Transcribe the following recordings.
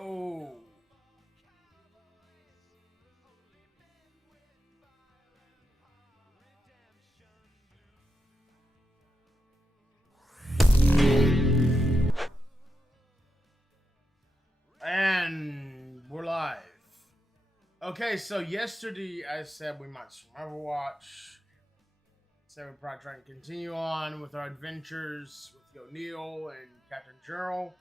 Oh. And we're live. Okay, so yesterday I said we might survival watch. Said we'd probably try and continue on with our adventures with O'Neill and Captain Gerald.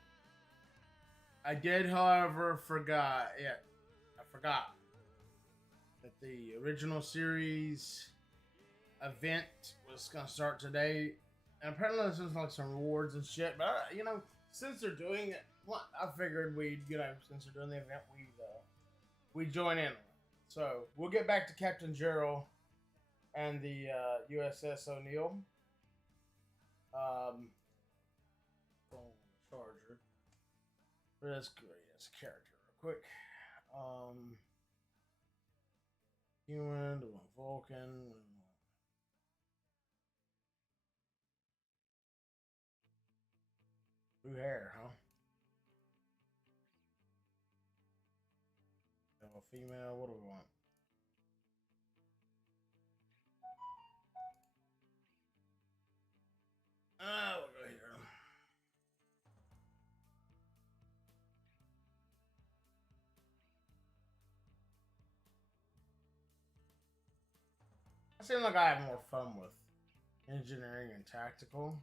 I did, however, forgot. Yeah, I forgot that the original series event was gonna start today, and apparently this is like some rewards and shit. But since they're doing it, well, I figured we'd, since they're doing the event, we'd join in. So we'll get back to Captain Gerald and the USS O'Neill. Charger. But that's great. That's a character, real quick. Human, the one Vulcan. Blue hair, huh? A female. What do we want? We'll go here. I seem like I have more fun with engineering and tactical.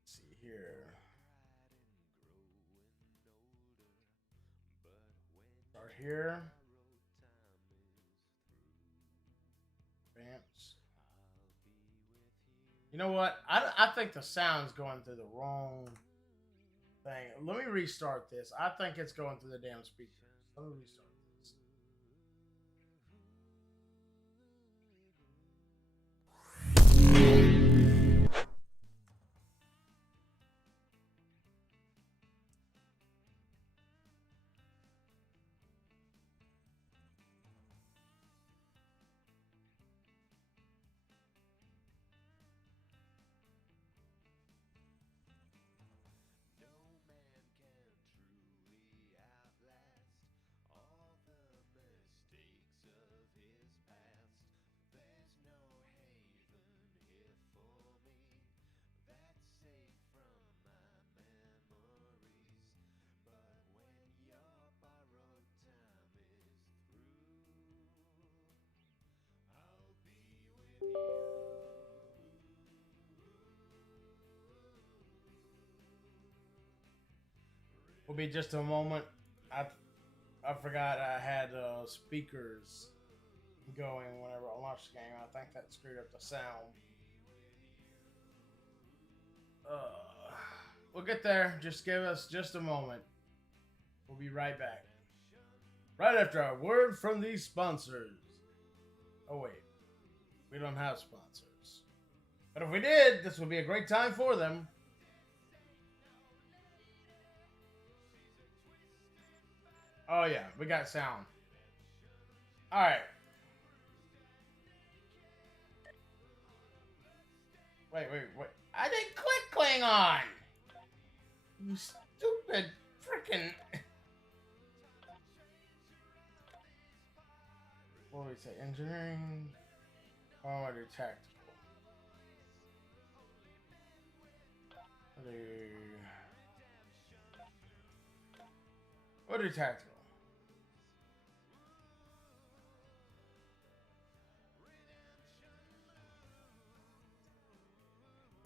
Let's see here. Start here. Advance. You know what? I think the sound's going through the wrong thing. Let me restart this. I think it's going through the damn speakers. Let me restart this. Will be just a moment. I forgot I had speakers going whenever I launched the game. I think that screwed up the sound. We'll get there. Just give us just a moment. We'll be right back. Right after a word from these sponsors. Oh wait, we don't have sponsors. But if we did, this would be a great time for them. Oh yeah, we got sound. All right. Wait. I didn't click Klingon. You stupid freaking. What do we say? Engineering. Oh, I do tactical. What do tactical?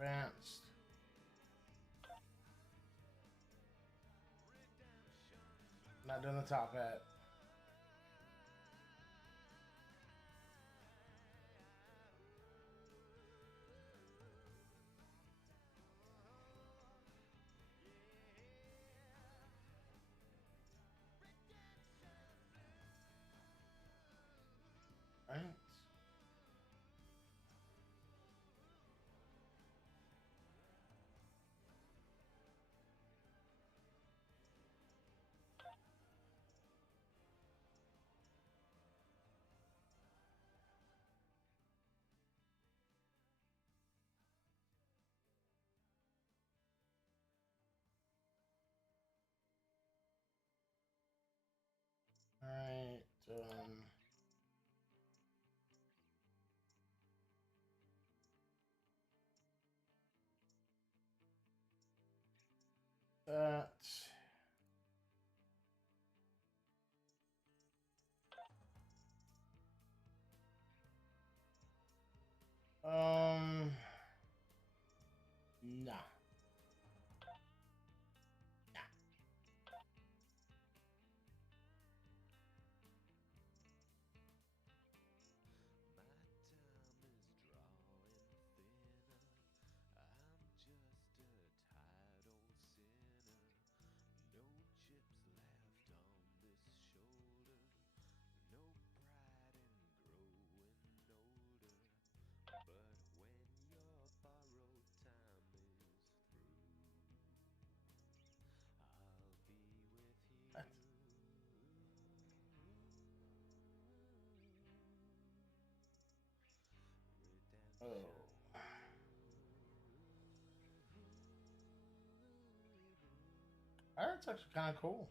Advanced. Not doing the top hat. Right. that. Nah. Oh. That's actually kind of cool.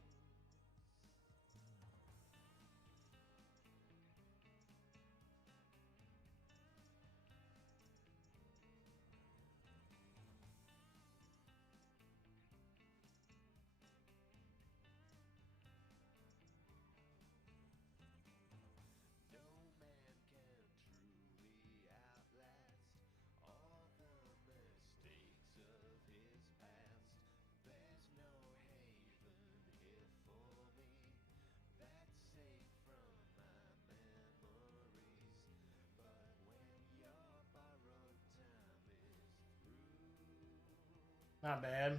Not bad.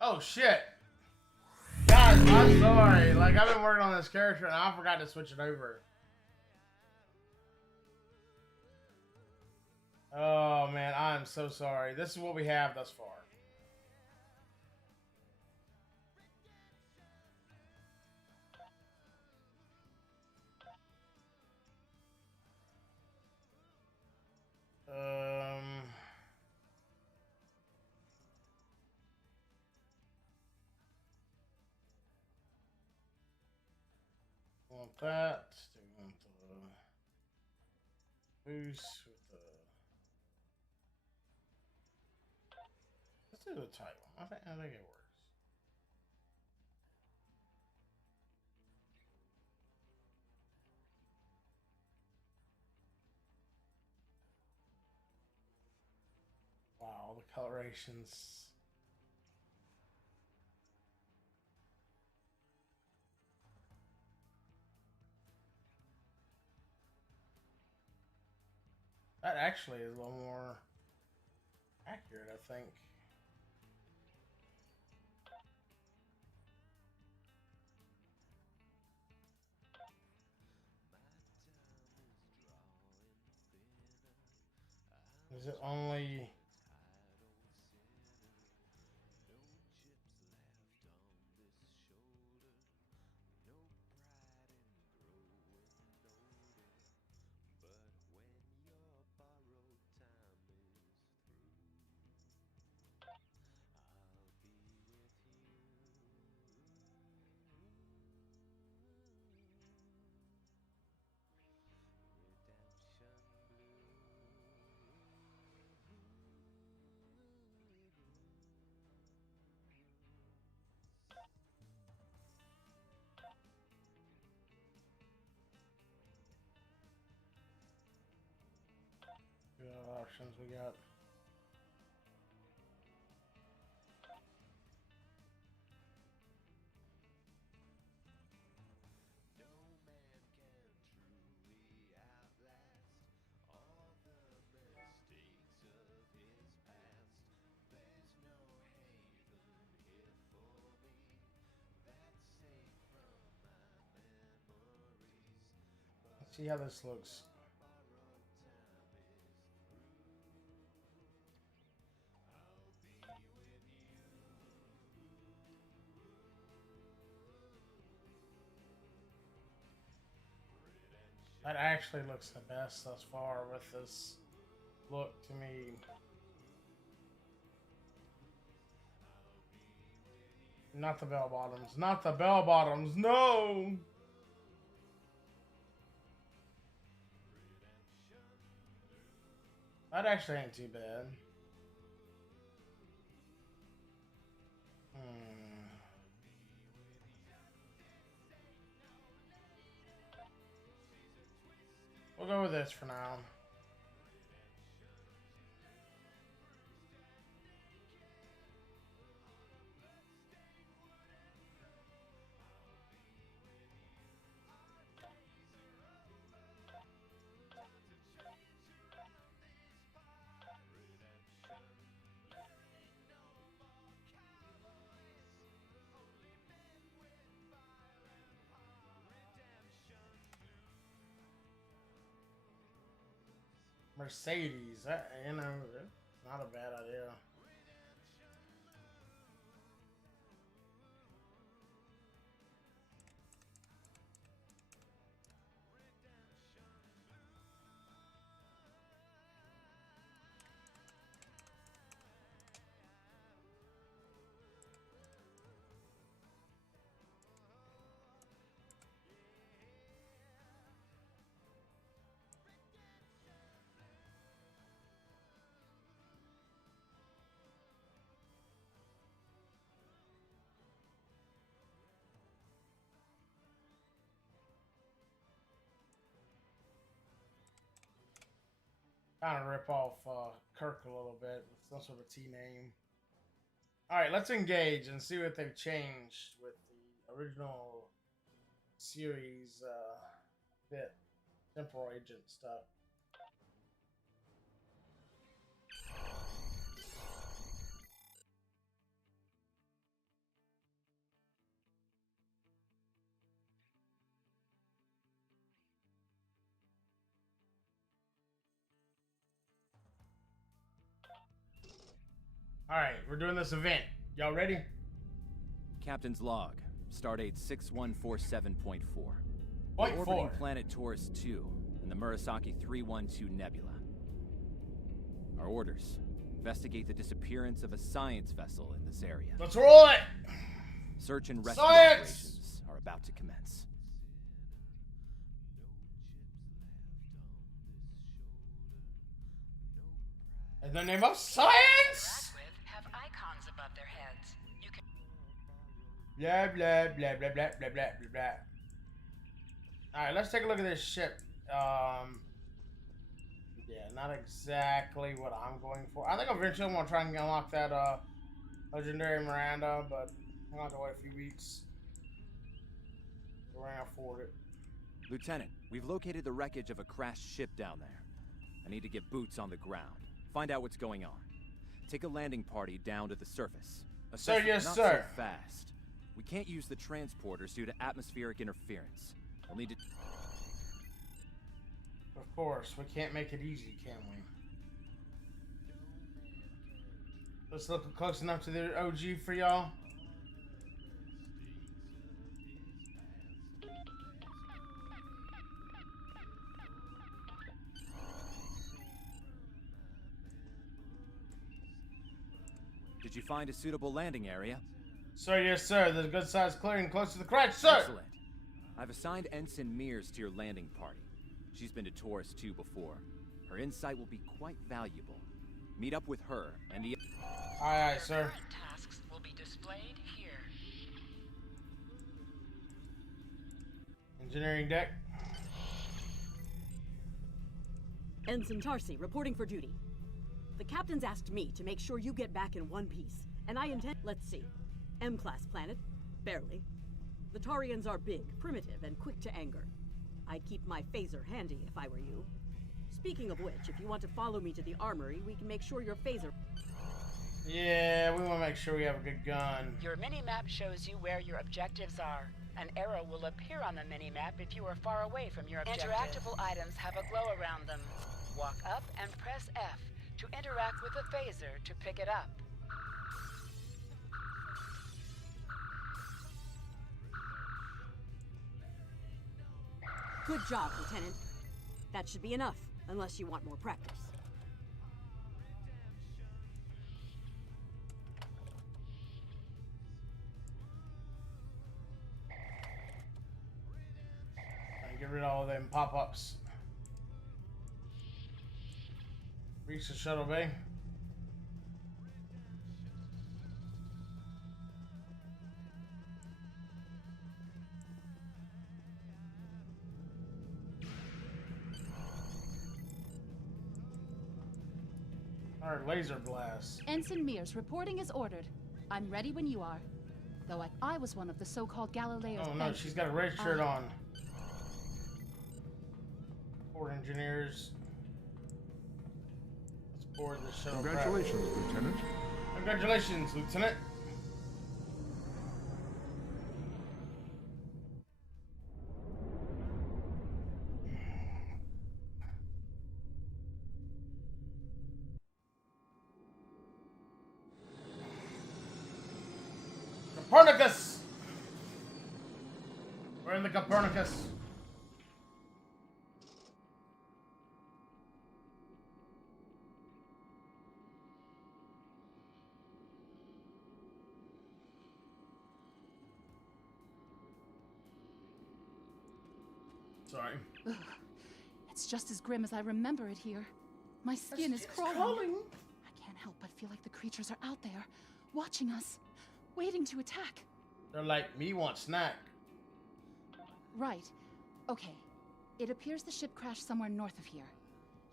Oh shit. Guys, I'm sorry. Like, I've been working on this character and I forgot to switch it over. Oh man, I'm so sorry. This is what we have thus far. Want that. Do we want the boost with the. Let's do the tight one. I think it works. Wow, the colorations. That actually is a little more accurate, I think. Is it only... options we got. Let's see how this looks. That actually looks the best thus far with this look to me. Not the bell bottoms. Not the bell bottoms. No! That actually ain't too bad. We'll go with this for now. Mercedes, that, you know, it's not a bad idea. Kind of rip off Kirk a little bit with some sort of T name. Alright, let's engage and see what they've changed with the original series bit temporal agent stuff. Alright, we're doing this event. Y'all ready? Captain's log. Stardate 6147.4. Point We're 4. orbiting planet Taurus 2 in the Murasaki 312 Nebula. Our orders: investigate the disappearance of a science vessel in this area. Let's roll it! Search and rescue Science! operations are about to commence. In the name of science! Have icons above their heads. You can Blah, blah, blah, blah, blah, blah, blah, blah, blah. Alright, let's take a look at this ship. Yeah, not exactly what I'm going for. I think eventually I'm going to try and unlock that legendary Miranda, but I'm going to have to wait a few weeks. We're going to afford it. Lieutenant, we've located the wreckage of a crashed ship down there. I need to get boots on the ground. Find out what's going on. Take a landing party down to the surface. Sir, yes, not sir. So fast. We can't use the transporters due to atmospheric interference. We'll need to... Of course, we can't make it easy, can we? Let's look close enough to the OG for y'all. Did you find a suitable landing area? Sir, yes, sir. There's a good sized clearing close to the crash, sir. Excellent. I've assigned Ensign Mears to your landing party. She's been to Taurus 2 before. Her insight will be quite valuable. Meet up with her and the... Aye, aye, sir. current tasks will be displayed here. Engineering deck. Ensign Tarsi, reporting for duty. The captain's asked me to make sure you get back in one piece, and I intend. Let's see. M-class planet? Barely. The Tarians are big, primitive, and quick to anger. I'd keep my phaser handy if I were you. Speaking of which, if you want to follow me to the armory, we can make sure your phaser... Yeah, we want to make sure we have a good gun. Your mini-map shows you where your objectives are. An arrow will appear on the mini-map if you are far away from your objective. Interactable items have a glow around them. Walk up and press F to interact with the phaser to pick it up. Good job, Lieutenant. That should be enough, unless you want more practice. Get rid of all them pop-ups. Reach the shuttle bay. Our laser blast. Ensign Mears, reporting is ordered. I'm ready when you are. Though I was one of the so-called Galileo's. Oh no, she's got a red shirt on. Port engineers. Let's board the shuttle. Congratulations, Lieutenant. Congratulations, Lieutenant. Copernicus! We're in the Copernicus. Sorry. Ugh. It's just as grim as I remember it here. My skin is It's crawling. crawling. I can't help but feel like the creatures are out there, watching us, waiting to attack. They're like, me want snack. Right. Okay. It appears the ship crashed somewhere north of here.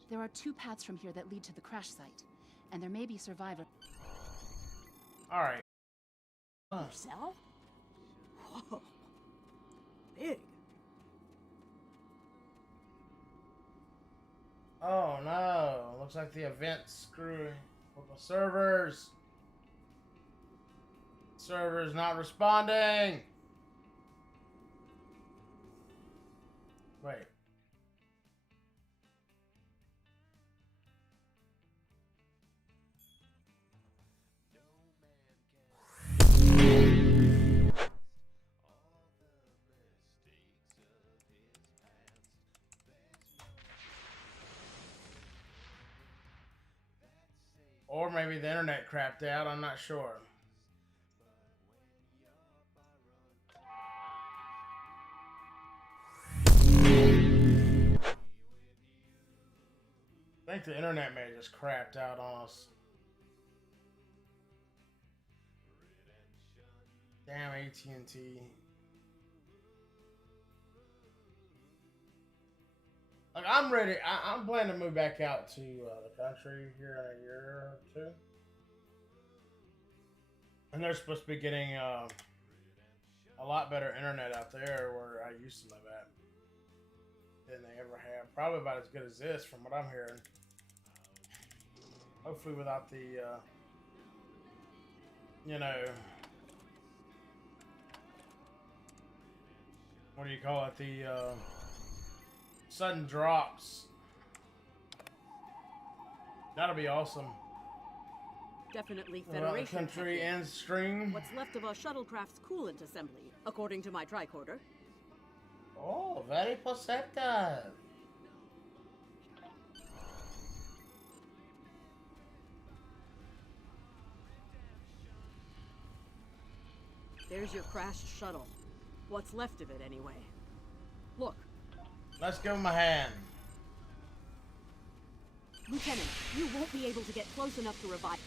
There are 2 paths from here that lead to the crash site, and there may be survivors. Alright. Yourself? Whoa. Big. Oh no. Looks like the event's screwing with the servers. Server's not responding. Wait. Or maybe the internet crapped out, I'm not sure. I think the internet may have just crapped out on us. Damn AT&T. Like, I'm ready. I'm planning to move back out to the country here in a year or 2. And they're supposed to be getting a lot better internet out there where I used to live at than they ever have. Probably about as good as this from what I'm hearing. Hopefully without the, you know, what do you call it? The, sudden drops. That'll be awesome. Definitely About the Federation. country and stream. What's left of a shuttlecraft's coolant assembly, according to my tricorder. Oh, very perceptive. There's your crashed shuttle. What's left of it, anyway. Look. Let's give him a hand. Lieutenant, you won't be able to get close enough to revive.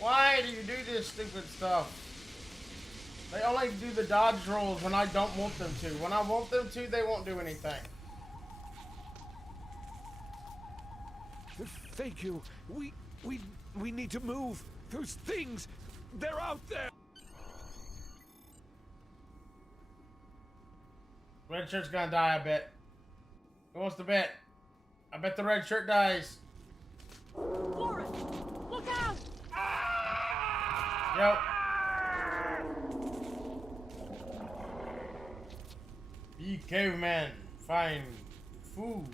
Why do you do this stupid stuff? They only do the dodge rolls when I don't want them to. When I want them to, they won't do anything. Thank you. We need to move. Those things, they're out there. Red shirt's gonna die, I bet. Who wants to bet? I bet the red shirt dies. Flora, look out! Yep. Be caveman. Find food.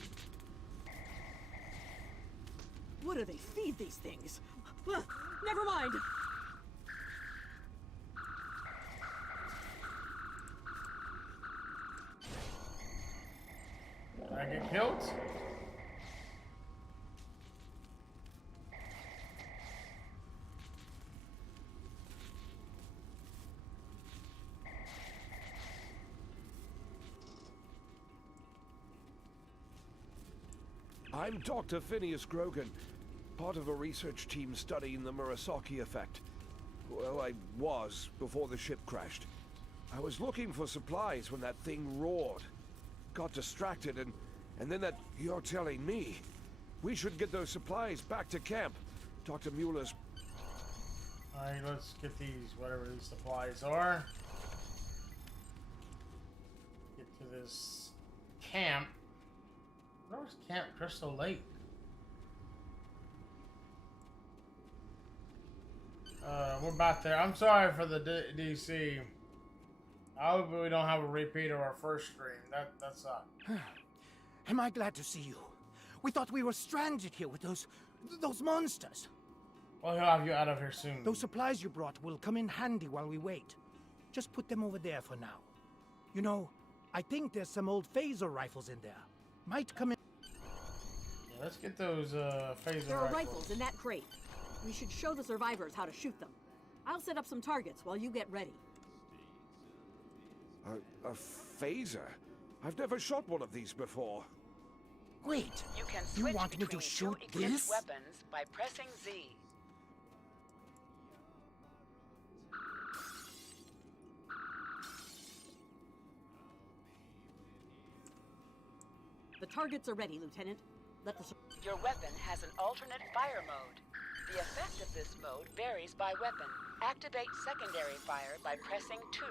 What do they feed these things? Never mind. Did I get killed? I'm Dr. Phineas Grogan, part of a research team studying the Murasaki effect. Well, I was before the ship crashed. I was looking for supplies when that thing roared. Got distracted and then that you're telling me. We should get those supplies back to camp. Dr. Mueller's... Alright, let's get these, whatever these supplies are. Get to this camp. Where was Camp Crystal Lake? We're about there. I'm sorry for the DC. I hope we don't have a repeat of our first stream. That sucked. Am I glad to see you? We thought we were stranded here with those monsters. Well, he'll have you out of here soon. Those supplies you brought will come in handy while we wait. Just put them over there for now. You know, I think there's some old phaser rifles in there. Might come in. Yeah, let's get those phaser There are rifles. rifles in that crate. We should show the survivors how to shoot them. I'll set up some targets while you get ready. A phaser? I've never shot one of these before. Wait, You can you switch want me to between shoot two equipped this? weapons by pressing Z. The targets are ready, Lieutenant. Let the... Your weapon has an alternate fire mode. The effect of this mode varies by weapon. Activate secondary fire by pressing 2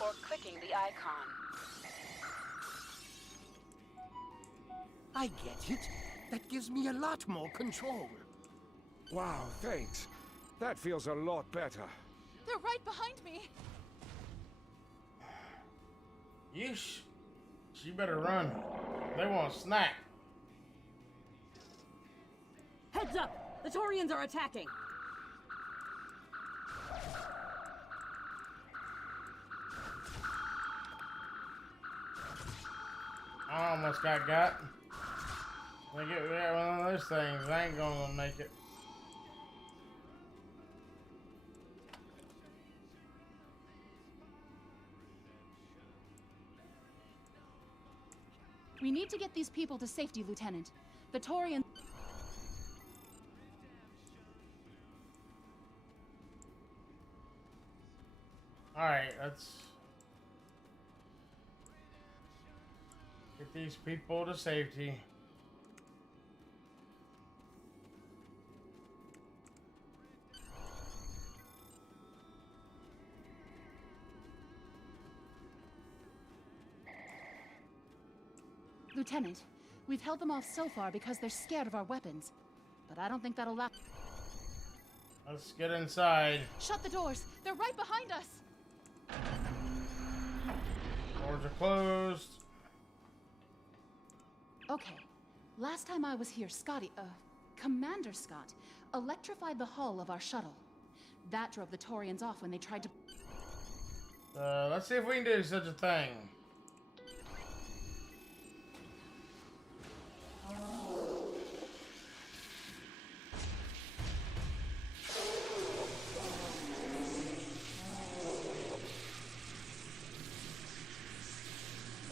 or clicking the icon. I get it. That gives me a lot more control. Wow, thanks. That feels a lot better. They're right behind me. Yeesh. She better run. They want a snack. Heads up! The Taurians are attacking! I almost got. They get one of those things. I ain't gonna make it. We need to get these people to safety, Lieutenant. The Taurian... Alright, let's get these people to safety. Lieutenant, we've held them off so far because they're scared of our weapons. But I don't think that'll last. Let's get inside. Shut the doors! They're right behind us! Doors are closed. Okay. Last time I was here, Commander Scott, electrified the hull of our shuttle. That drove the Taurians off when they tried to... Let's see if we can do such a thing.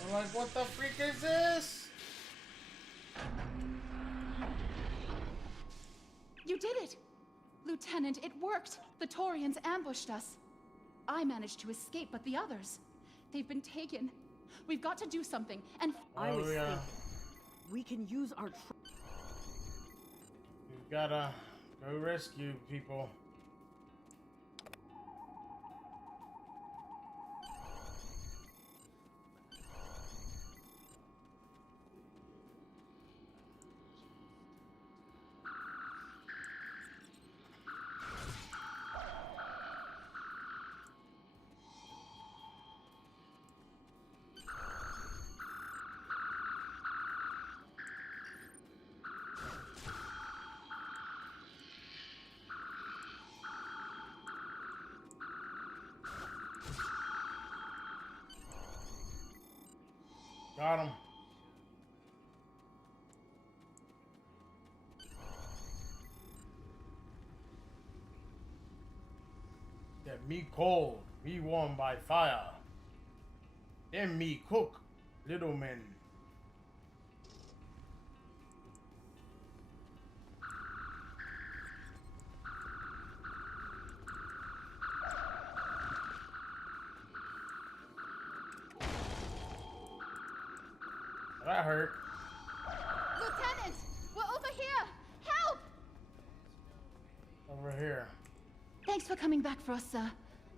I'm like, what the freak is this? You did it! Lieutenant, it worked! The Taurians ambushed us. I managed to escape, but the others, they've been taken. We've got to do something, and I was yeah. thinking, we can use our We've gotta go rescue people. Got him. That me cold, me warm by fire. Then me cook, little men. That hurt. Lieutenant, we're over here. Help! Over here. Thanks for coming back for us, sir.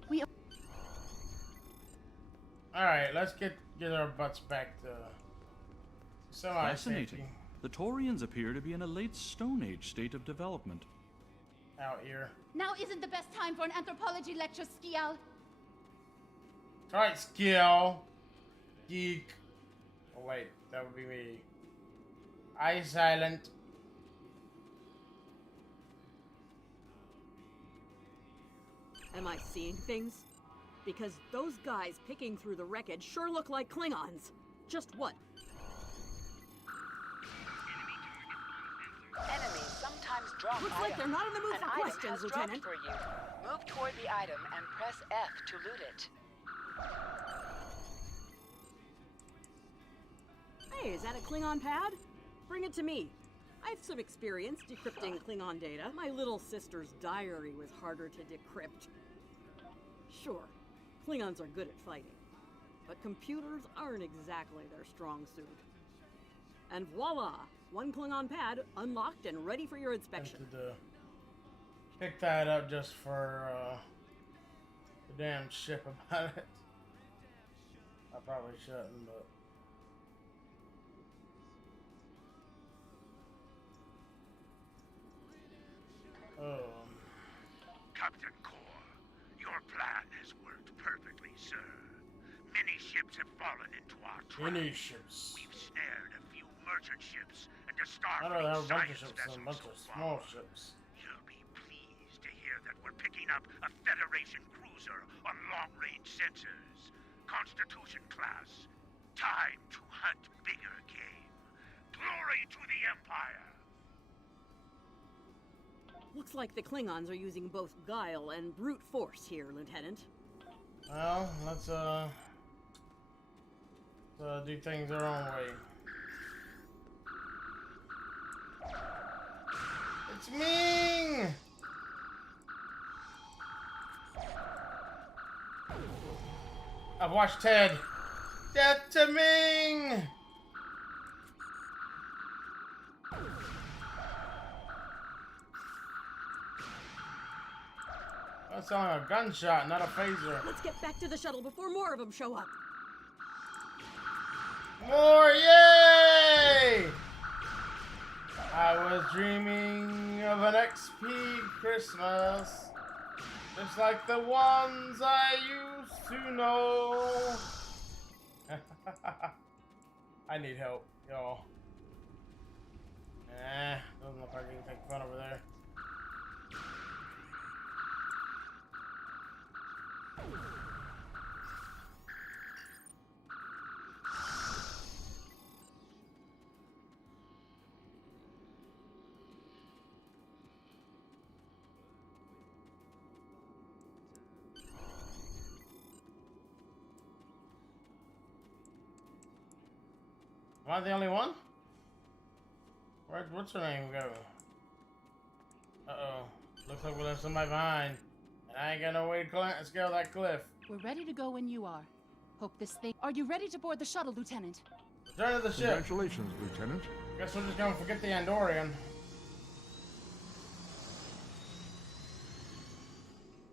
We. Alright, let's get our butts back to Fascinating. semi-safety. The Taurians appear to be in a late Stone Age state of development. Out here. Now isn't the best time for an anthropology lecture, Skial. Alright, skill. Geek. Oh wait, that would be me. I silent. Am I seeing things? Because those guys picking through the wreckage sure look like Klingons. Just what? Enemies sometimes drop Looks items. like they're not in the mood An for item questions, has Lieutenant. dropped for you. Move toward the item and press F to loot it. Hey, is that a Klingon pad? Bring it to me. I have some experience decrypting Klingon data. My little sister's diary was harder to decrypt. Sure, Klingons are good at fighting, but computers aren't exactly their strong suit. And voila! One Klingon pad unlocked and ready for your inspection. Tempted to pick that up just for the damn ship about it. I probably shouldn't, but. Captain Core, your plan has worked perfectly, sir. Many ships have fallen into our trap. Many ships. We've snared a few merchant ships and a I don't have a Starfleet bunch of science ships vessel and a bunch so of small far. ships. You'll be pleased to hear that we're picking up a Federation cruiser on long-range sensors. Constitution class. Time to hunt bigger game. Glory to the Empire! Looks like the Klingons are using both guile and brute force here, Lieutenant. Well, let's do things our own way. It's Ming! I've watched Ted. Death to Ming! That sounded like a gunshot, not a phaser. Let's get back to the shuttle before more of them show up. More, yay! I was dreaming of an XP Christmas, just like the ones I used to know. I need help, y'all. Doesn't look like I can take fun over there. Am I the only one? What's her name go? Uh-oh. Looks like we left somebody behind. I ain't got no way to scale that cliff. We're ready to go when you are. Hope this thing... Are you ready to board the shuttle, Lieutenant? Return to the ship. Congratulations, Lieutenant. Guess we're just gonna forget the Andorian.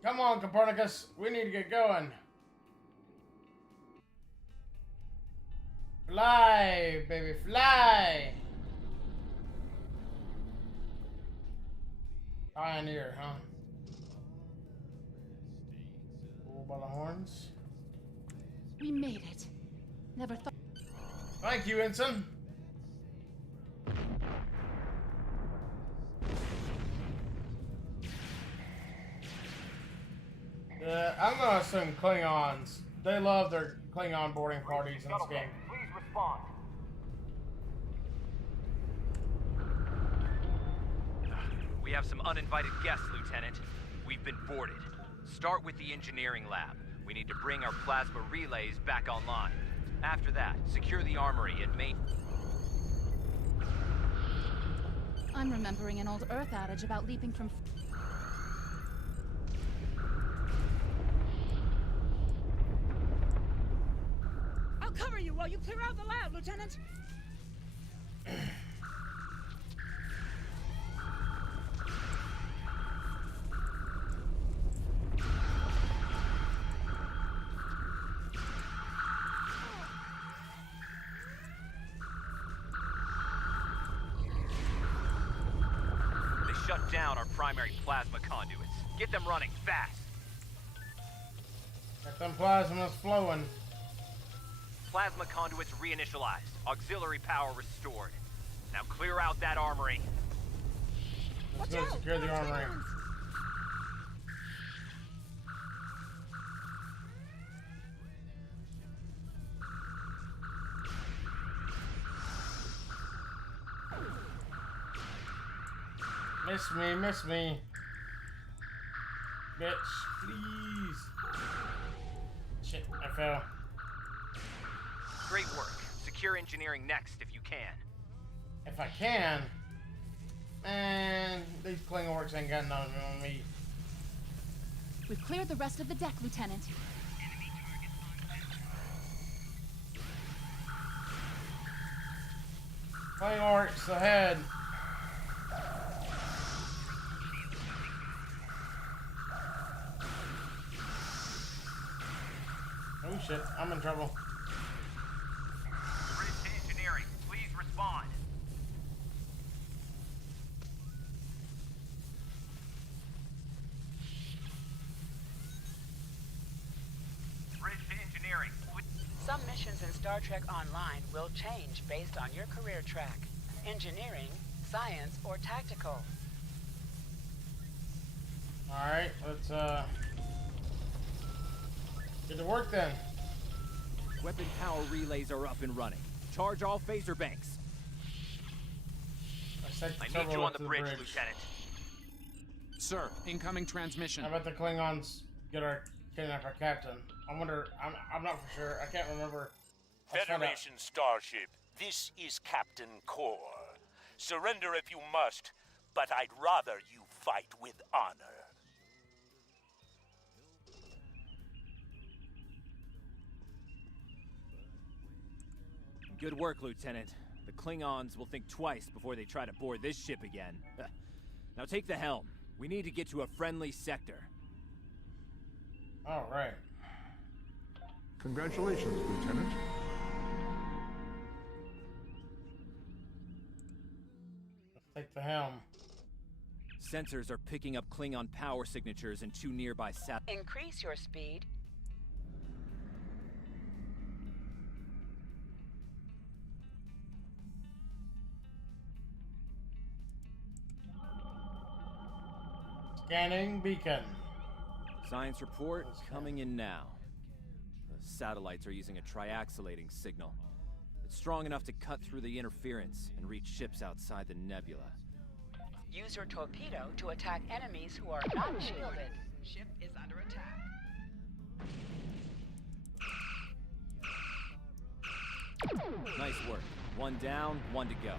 Come on, Copernicus. We need to get going. Fly, baby, fly. Pioneer, huh? Bull by the horns. We made it. Never thought... Thank you, Ensign. I'm gonna assume Klingons. They love their Klingon boarding parties in this game. Please respond. We have some uninvited guests, Lieutenant. We've been boarded. Start with the engineering lab. We need to bring our plasma relays back online. After that, secure the armory and main... I'm remembering an old Earth adage about leaping from... I'll cover you while you clear out the lab, Lieutenant. Shut down our primary plasma conduits. Get them running fast. Got them plasmas flowing. Plasma conduits reinitialized. Auxiliary power restored. Now clear out that armory. Let's go secure the armory. Miss me. Bitch, please. Shit, I fell. Great work. Secure engineering next if you can. If I can? Man, these Klingon works ain't got nothing on me. We've cleared the rest of the deck, Lieutenant. Klingon works ahead. Oh shit, I'm in trouble. Bridge to engineering, please respond. Bridge to engineering. Some missions in Star Trek Online will change based on your career track. Engineering, science, or tactical. Alright, let's get to work then. Weapon power relays are up and running. Charge all phaser banks. I need you on the bridge, Lieutenant. Sir, incoming transmission. How about the Klingons kidnap our captain? I wonder, I'm not for sure. I can't remember. Federation starship, this is Captain Core. Surrender if you must, but I'd rather you fight with honor. Good work, Lieutenant. The Klingons will think twice before they try to board this ship again. Now take the helm. We need to get to a friendly sector. All right. Congratulations, Lieutenant. Let's take the helm. Sensors are picking up Klingon power signatures in 2 nearby satellites. Increase your speed. Scanning beacon. Science report coming in now. The satellites are using a triaxulating signal. It's strong enough to cut through the interference and reach ships outside the nebula. Use your torpedo to attack enemies who are not shielded. Ship is under attack. Nice work. 1 down, 1 to go.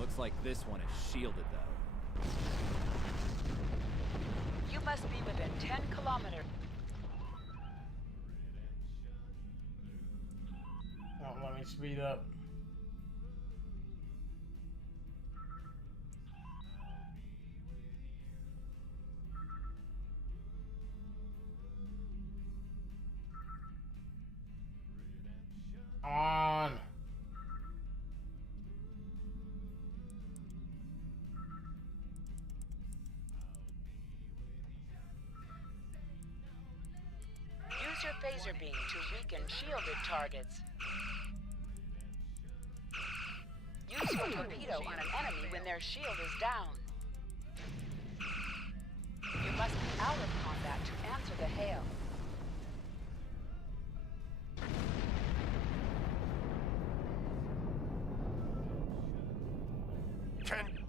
Looks like this one is shielded, though. You must be within 10 kilometers. Oh, let me speed up. Come on. Use your phaser beam to weaken shielded targets. Use your torpedo on an enemy when their shield is down. You must be out of combat to answer the hail.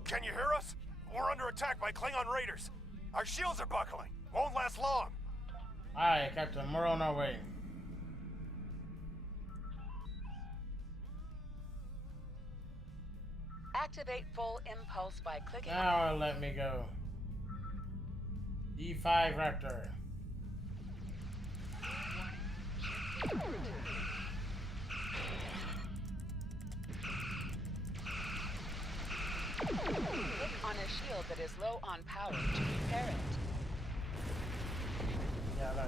Can you hear us? We're under attack by Klingon raiders. Our shields are buckling. Won't last long. Aye, Captain. We're on our way. Activate full impulse by clicking. Now let me go. E5 Raptor. Click on a shield that is low on power to repair it. Yeah, no.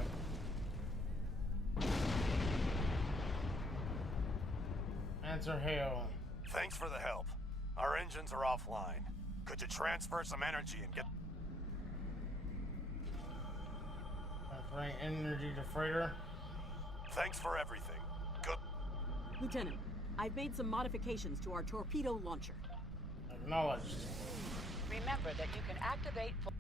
Answer hail. Thanks for the help. Our engines are offline. Could you transfer some energy and get... Transferring energy to freighter. Thanks for everything. Good. Lieutenant, I've made some modifications to our torpedo launcher. Acknowledged. Remember that you can activate full...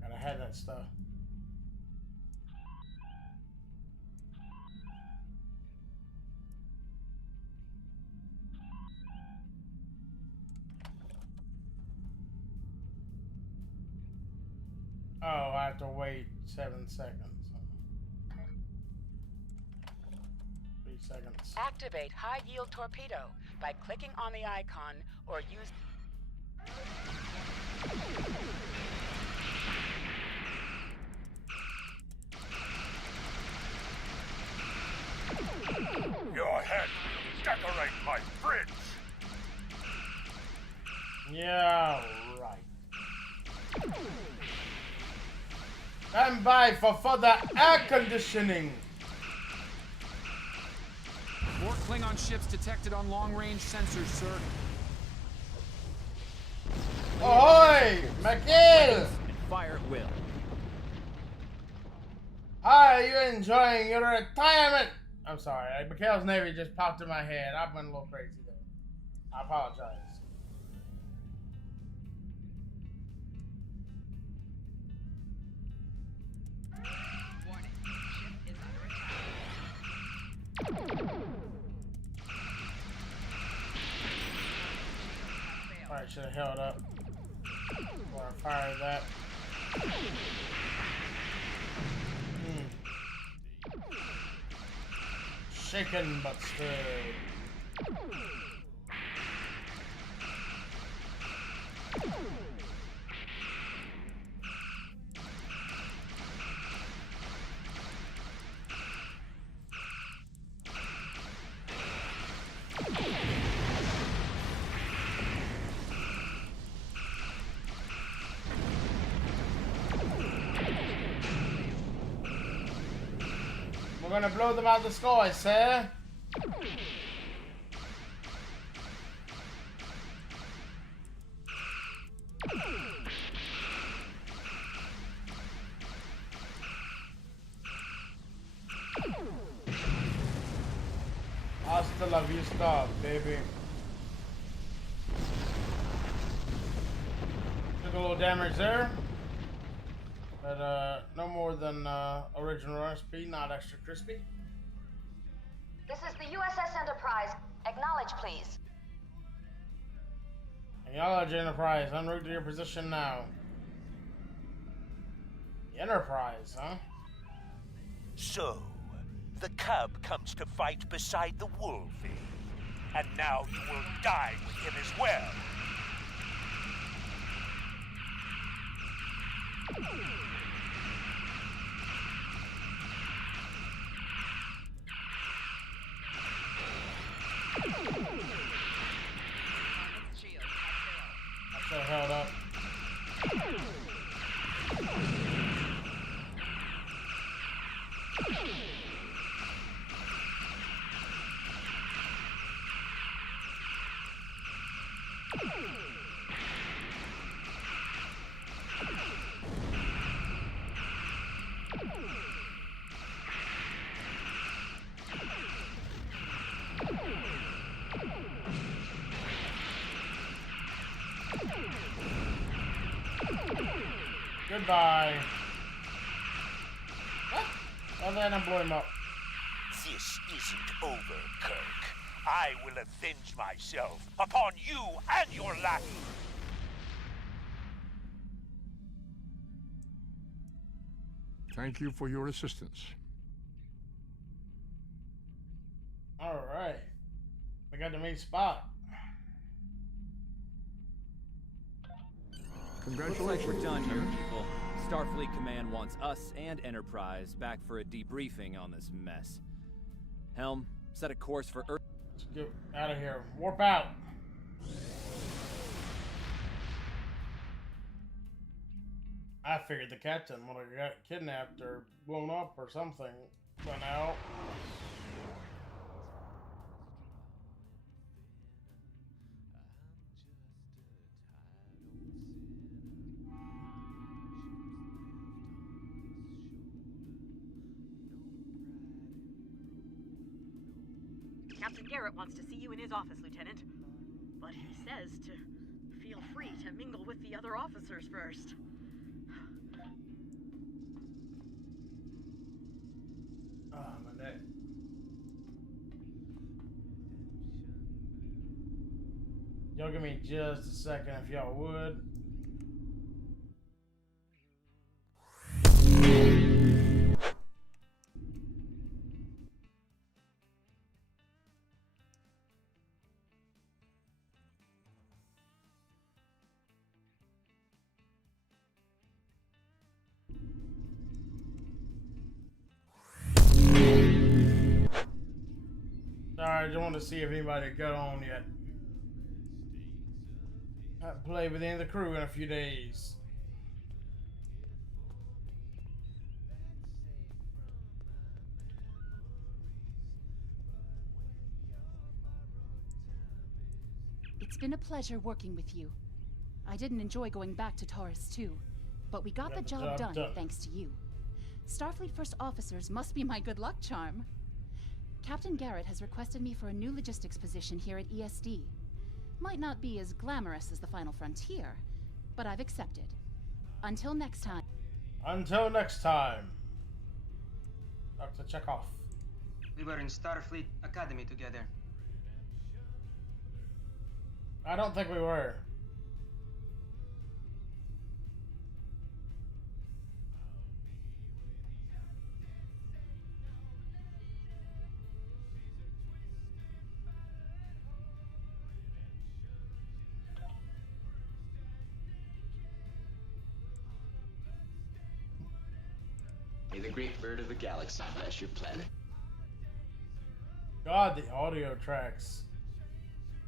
Gotta have that stuff. Oh, I have to wait 7 seconds. 3 seconds. Activate high yield torpedo by clicking on the icon or use... Your head. Decorate my fridge. Yeah, right. Stand by for further air conditioning. More Klingon ships detected on long-range sensors, sir. Ahoy! McGill! And fire at will. How are you enjoying your retirement? I'm sorry, McHale's Navy just popped in my head. I went a little crazy there. I apologize. Probably should have held up before I fired that. Shaken but stirred. We're gonna blow them out of the sky, sir. Hasta la vista, baby. Took a little damage there. But no more than original recipe, not extra crispy. This is the USS Enterprise. Acknowledge, please. Acknowledge Enterprise. En route to your position now. The Enterprise, huh? So, The cub comes to fight beside the wolfie. And now you will die with him as well. I'm so held up. Goodbye. What? Oh, then I blew him up. This isn't over, Kirk. I will avenge myself upon you and your lackey. Thank you for your assistance. All right. We got the main spot. Looks like we're done here, people. Starfleet Command wants us and Enterprise back for a debriefing on this mess. Helm, set a course for Earth. Let's get out of here. Warp out. I figured the captain would have got kidnapped or blown up or something by now. Captain Garrett wants to see you in his office, Lieutenant. But he says to feel free to mingle with the other officers first. Ah, my neck. Y'all give me just a second if y'all would. Sorry, I just wanted to see if anybody got on yet. I haven't played with any of the crew in a few days. It's been a pleasure working with you. I didn't enjoy going back to Taurus too, but we got the job done thanks to you. Starfleet First Officers must be my good luck charm. Captain Garrett has requested me for a new logistics position here at ESD. Might not be as glamorous as the Final Frontier, but I've accepted. Until next time. Until next time. Dr. Chekhov. We were in Starfleet Academy together. I don't think we were. May the great bird of the galaxy bless your planet. God, the audio tracks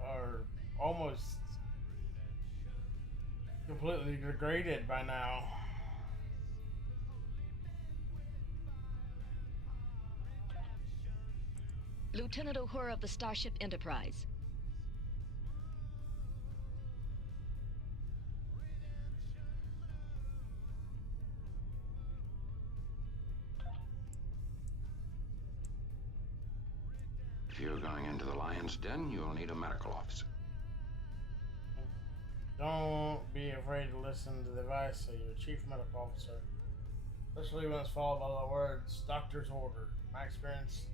are almost completely degraded by now. Lieutenant Uhura of the Starship Enterprise. If you're going into the lion's den, you'll need a medical officer. Don't be afraid to listen to the advice of your chief medical officer, especially when it's followed by the words doctor's order. My experience.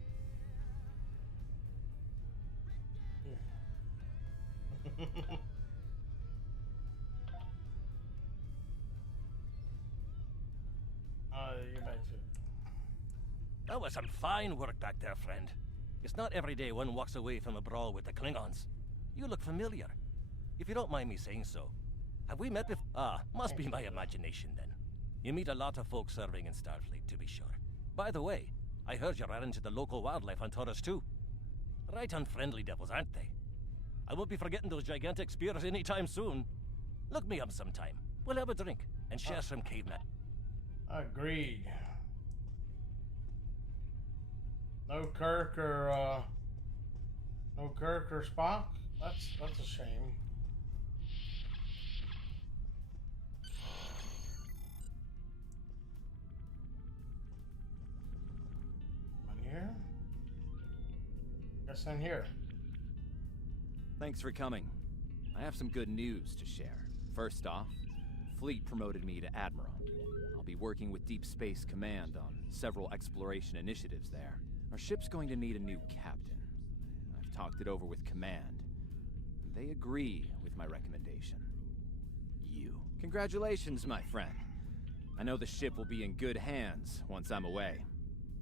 Get back to it. That was some fine work back there, friend. It's not every day one walks away from a brawl with the Klingons. You look familiar. If you don't mind me saying so, have we met before? Ah, must be my imagination then. You meet a lot of folks serving in Starfleet, to be sure. By the way, I heard you ran into the local wildlife on Taurus too. Right unfriendly devils, aren't they? I won't be forgetting those gigantic spears anytime soon. Look me up sometime. We'll have a drink and share some cavemen. Agreed. No Kirk or Spock? That's a shame. In here? Guess in here. Thanks for coming. I have some good news to share. First off, Fleet promoted me to Admiral. I'll be working with Deep Space Command on several exploration initiatives there. Our ship's going to need a new captain. I've talked it over with Command. They agree with my recommendation. You. Congratulations, my friend. I know the ship will be in good hands once I'm away.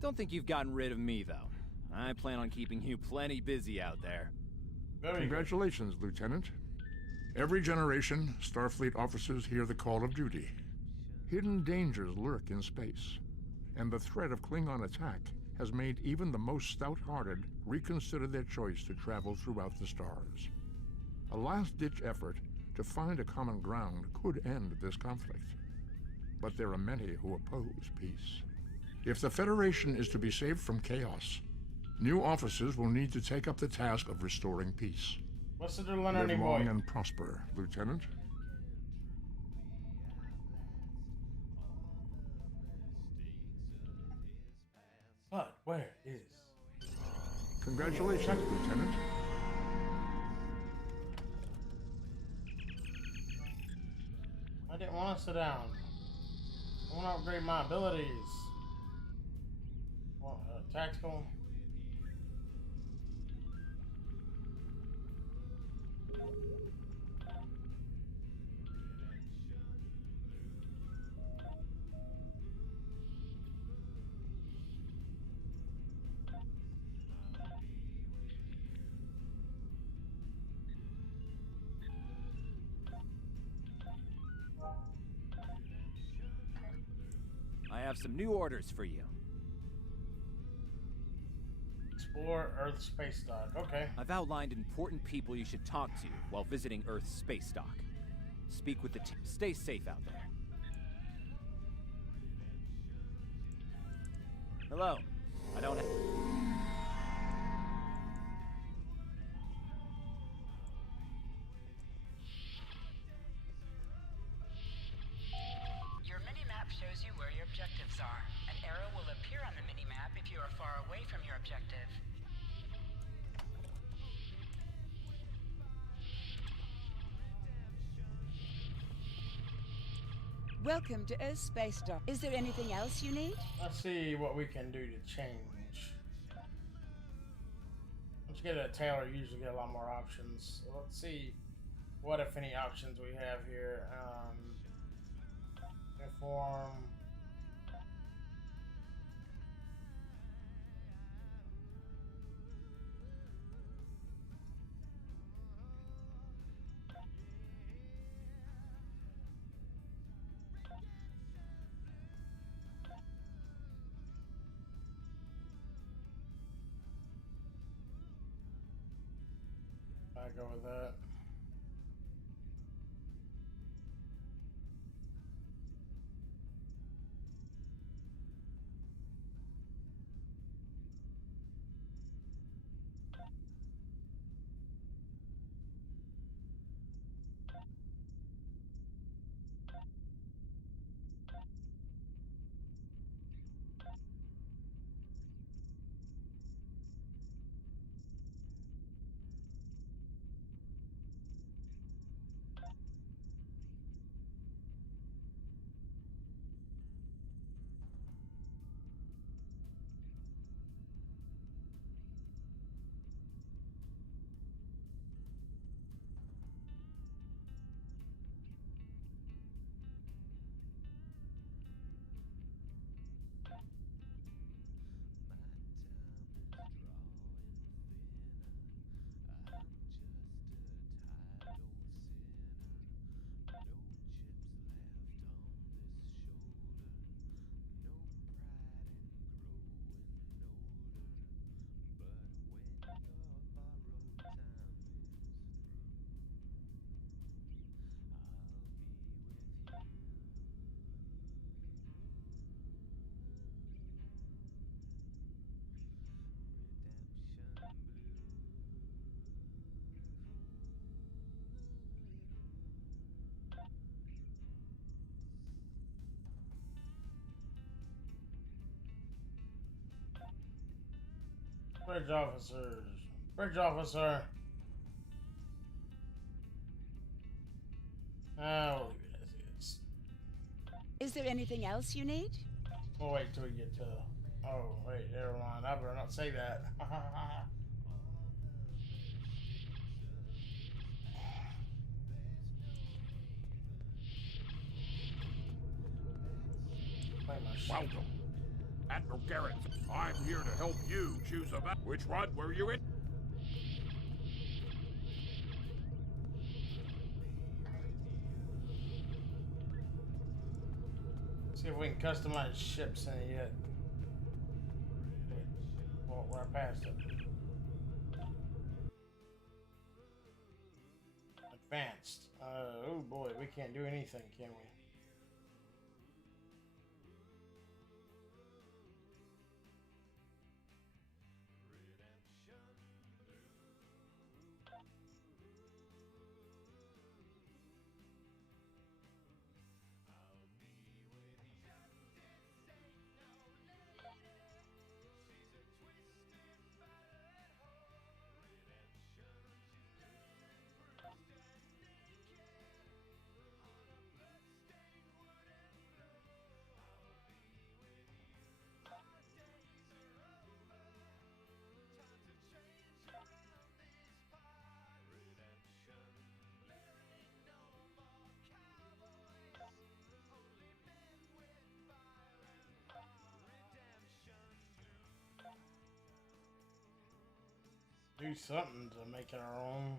Don't think you've gotten rid of me, though. I plan on keeping you plenty busy out there. Congratulations, Lieutenant. Every generation, Starfleet officers hear the call of duty. Hidden dangers lurk in space, and the threat of Klingon attack has made even the most stout-hearted reconsider their choice to travel throughout the stars. A last-ditch effort to find a common ground could end this conflict. But there are many who oppose peace. If the Federation is to be saved from chaos, new officers will need to take up the task of restoring peace. What's the Leonard Live boy? long and prosper, Lieutenant. But where is? Congratulations, Lieutenant. I didn't want to sit down. I want to upgrade my abilities. What, tactical? I have some new orders for you. Explore Earth space dock. Okay. I've outlined important people you should talk to while visiting Earth's space dock. Speak with the team. Stay safe out there. Hello. I don't have... Your mini-map shows you where your objectives are. An arrow will appear on the mini-map if you are far away from your objective. Welcome to Earth Space Dock. Is there anything else you need? Let's see what we can do to change. Once you get a tailor, you usually get a lot more options. So let's see what, if any, options we have here. Uniform. I go with that. Bridge officers. Bridge officer. Oh, yes. Is there anything else you need? We'll wait till we get to. Oh, wait, never mind. I better not say that. Welcome. Admiral Garrett, I'm here to help you choose a map. Which one were you in? See if we can customize ships in it yet. Walk right past it. Advanced. Oh boy, we can't do anything, can we? Do something to make it our own.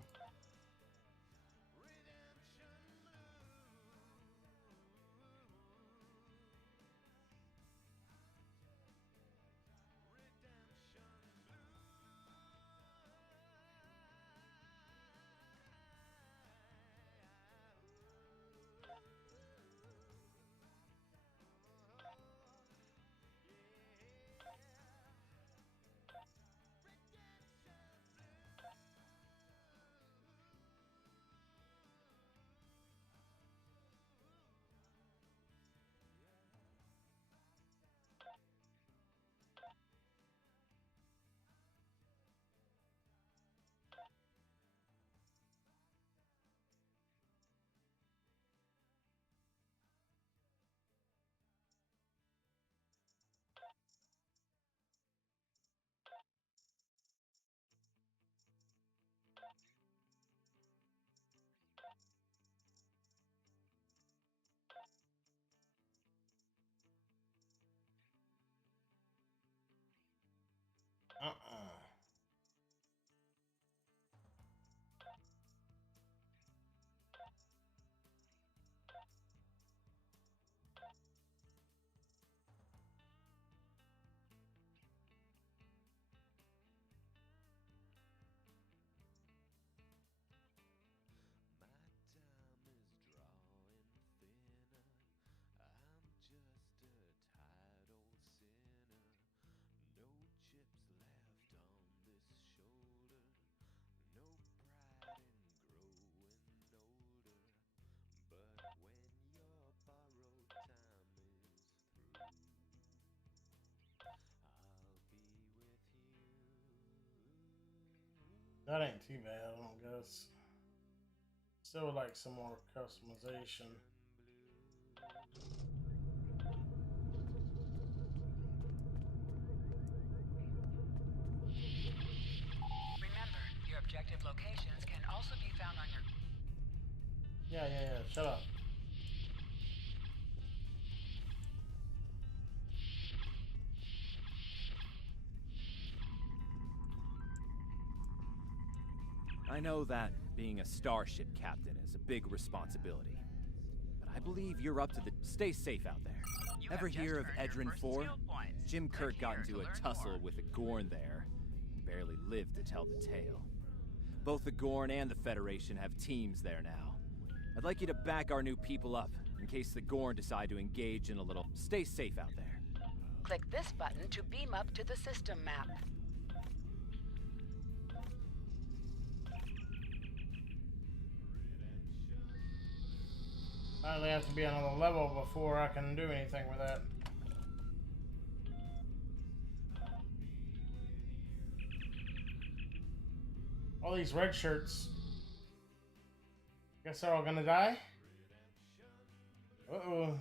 That ain't too bad, I don't guess. Still would like some more customization. Remember, your objective locations can also be found on your... Yeah, shut up. I know that being a starship captain is a big responsibility, but I believe you're up to the... Stay safe out there. Ever hear of Edrin 4? Jim Kirk got into a tussle with a Gorn there, and barely lived to tell the tale. Both the Gorn and the Federation have teams there now. I'd like you to back our new people up, in case the Gorn decide to engage in a little... Stay safe out there. Click this button to beam up to the system map. I only have to be on another level before I can do anything with that. All these red shirts. Guess they're all gonna die? Uh-oh.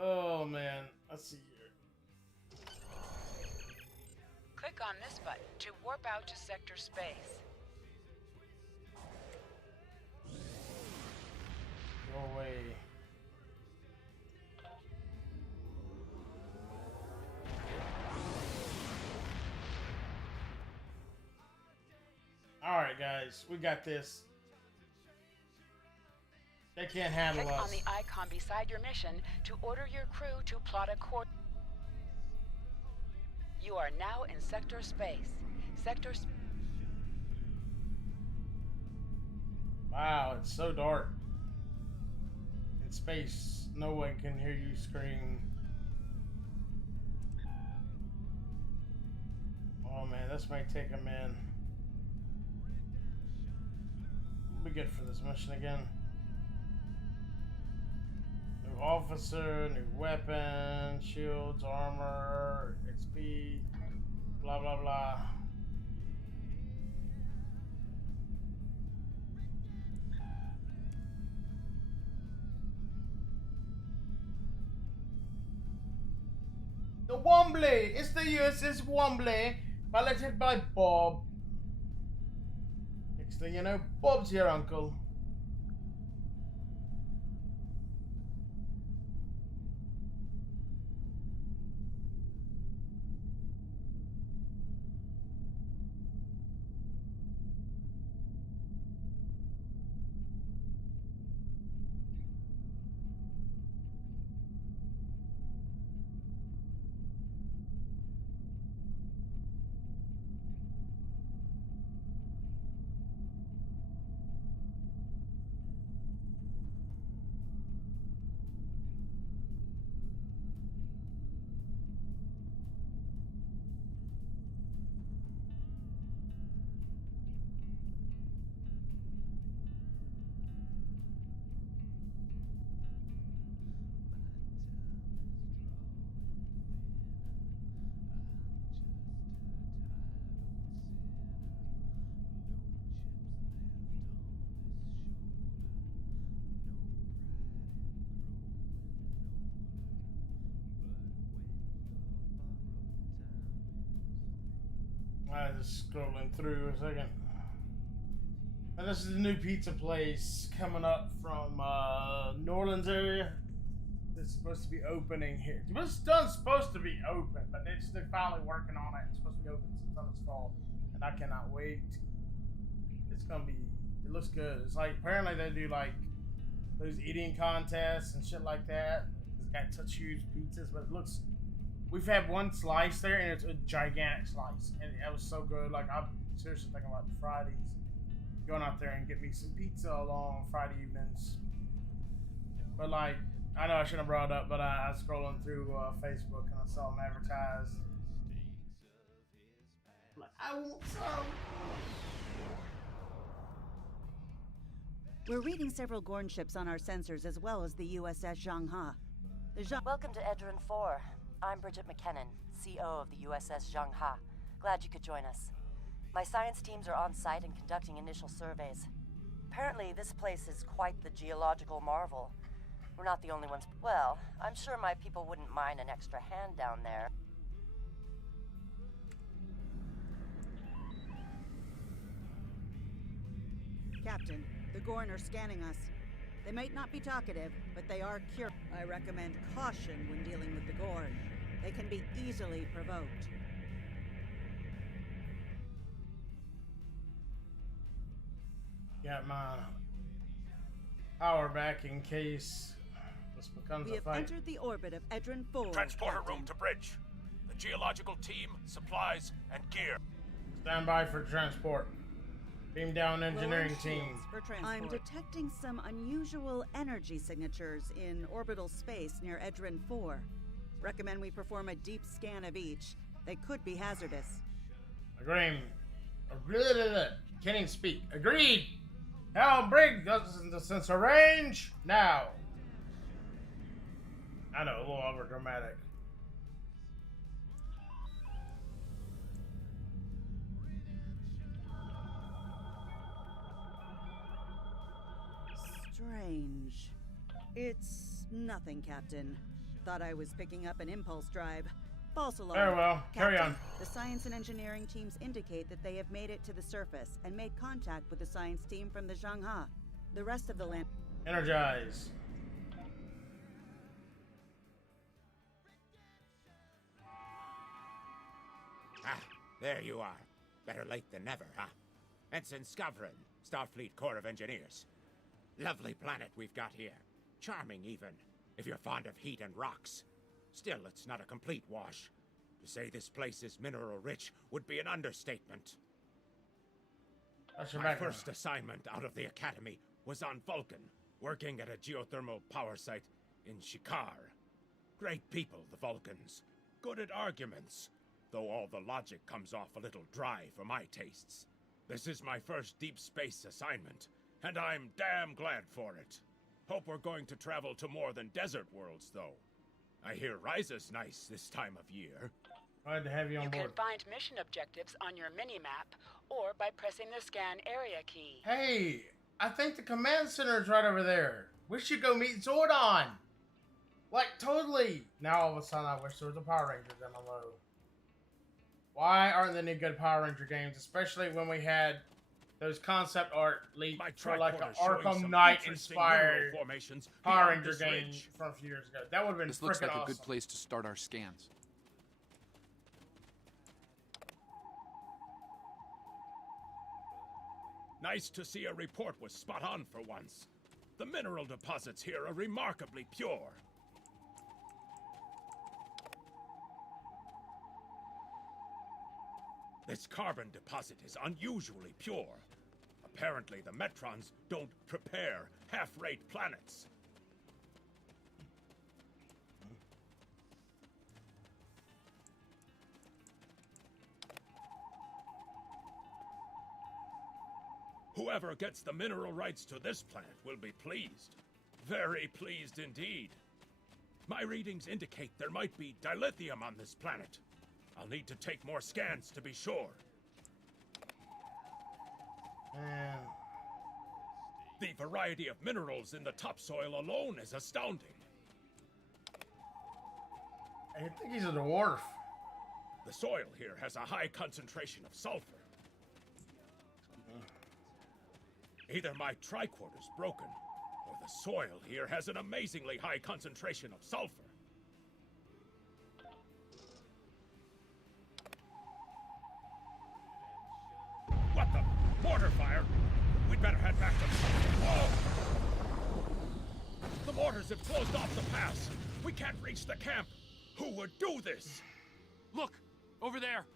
Oh man, let's see here. Click on this button to warp out to sector space. Go away. Alright guys, we got this. They can't handle Click us. on the icon beside your mission to order your crew to plot a course. You are now in sector space. Wow, it's so dark. In space, no one can hear you scream. Oh man, this might take a minute. We'll be good for this mission again. New officer, new weapon, shields, armor, XP, blah blah blah. The Wombly! It's the USS Wombly, piloted by Bob. Next thing you know, Bob's your uncle. I was just scrolling through a second. And this is a new pizza place coming up from New Orleans area. It's supposed to be opening here. It's done supposed to be open, but they're finally working on it. It's supposed to be open sometime this fall, and I cannot wait. It's gonna be. It looks good. It's like apparently they do like those eating contests and shit like that. It's got such huge pizzas, but it looks. We've had one slice there, and it's a gigantic slice, and it was so good. Like I'm seriously thinking about Fridays, going out there and get me some pizza along Friday evenings. But like, I know I shouldn't have brought it up, but I was scrolling through Facebook and I saw them advertised. Like, I want some. We're reading several Gorn ships on our sensors, as well as the USS Zhangha. Welcome to Edrin 4. I'm Bridget McKinnon, CO of the USS Zhangha. Glad you could join us. My science teams are on site and conducting initial surveys. Apparently, this place is quite the geological marvel. We're not the only ones. Well, I'm sure my people wouldn't mind an extra hand down there. Captain, the Gorn are scanning us. They might not be talkative, but they are curious. I recommend caution when dealing with the Gorn. They can be easily provoked. Got my power back in case this becomes we a fight. have entered the orbit of Edrin 4. Transporter room to bridge. The geological team, supplies, and gear. Stand by for transport. Beam down engineering team. I'm detecting some unusual energy signatures in orbital space near Edrin 4. Recommend we perform a deep scan of each. They could be hazardous. Agreed. Can't even speak. Agreed. Helm, bring the sensor range now. I know, a little over dramatic. strange. It's nothing, Captain. Thought I was picking up an impulse drive. False alarm. Very well. Carry Captain, on. the science and engineering teams indicate that they have made it to the surface and made contact with the science team from the Zhangha. The rest of the land... Energize. Ah, there you are. Better late than never, huh? Ensign Skavron, Starfleet Corps of Engineers. Lovely planet we've got here. Charming, even, if you're fond of heat and rocks. Still, it's not a complete wash. To say this place is mineral-rich would be an understatement. My first assignment out of the Academy was on Vulcan, working at a geothermal power site in Shikar. Great people, the Vulcans. Good at arguments, though all the logic comes off a little dry for my tastes. This is my first deep space assignment, and I'm damn glad for it. Hope we're going to travel to more than desert worlds, though. I hear Ryza's nice this time of year. Glad to have you on You board. can find mission objectives on your mini-map or by pressing the scan area key. Hey, I think the command center is right over there. We should go meet Zordon. Like, totally. Now all of a sudden I wish there was a Power Ranger down below. Why aren't there any good Power Ranger games? Especially when we had those concept art leaked for like an Arkham Knight inspired Power Ranger game from a few years ago. That would have been This looks freaking like awesome. a good place to start our scans. Nice to see a report was spot on for once. The mineral deposits here are remarkably pure. This carbon deposit is unusually pure. Apparently, the Metrons don't prepare half-rate planets. Whoever gets the mineral rights to this planet will be pleased. Very pleased indeed. My readings indicate there might be dilithium on this planet. I'll need to take more scans to be sure. The variety of minerals in the topsoil alone is astounding. I think he's a dwarf. The soil here has a high concentration of sulfur. Either my tricorder's broken, or the soil here has an amazingly high concentration of sulfur. What the? Mortar fire? We'd better head back to the... Whoa! The mortars have closed off the pass. We can't reach the camp. Who would do this? Look! Over there!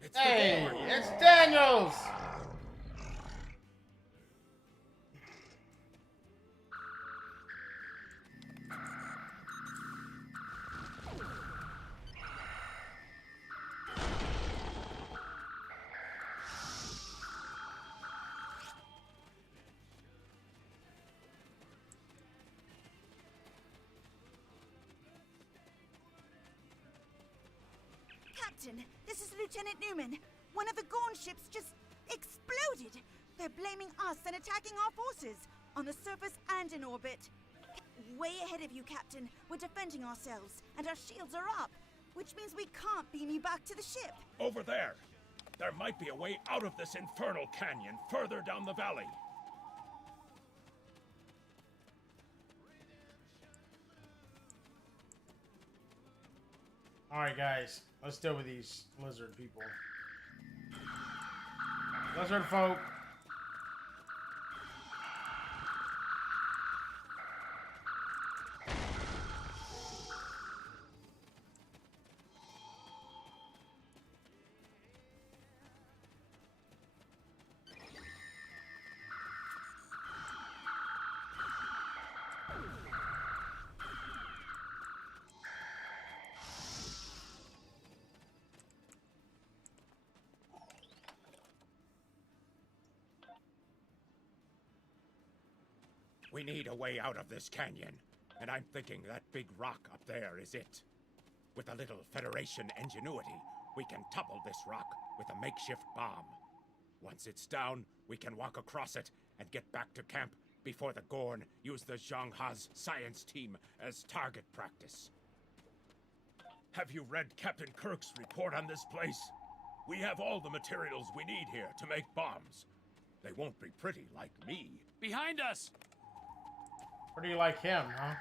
It's Hey, the board. it's Daniels! Captain, this is Lieutenant Newman. One of the Gorn ships just exploded. They're blaming us and attacking our forces, on the surface and in orbit. Way ahead of you, Captain. We're defending ourselves, and our shields are up, which means we can't beam you back to the ship. Over there. There might be a way out of this infernal canyon further down the valley. Alright guys, let's deal with these lizard people. Lizard folk. We need a way out of this canyon, and I'm thinking that big rock up there is it. With a little Federation ingenuity, we can topple this rock with a makeshift bomb. Once it's down, we can walk across it and get back to camp before the Gorn use the Zhangha's science team as target practice. Have you read Captain Kirk's report on this place? We have all the materials we need here to make bombs. They won't be pretty like me. Behind us! Pretty like him, huh?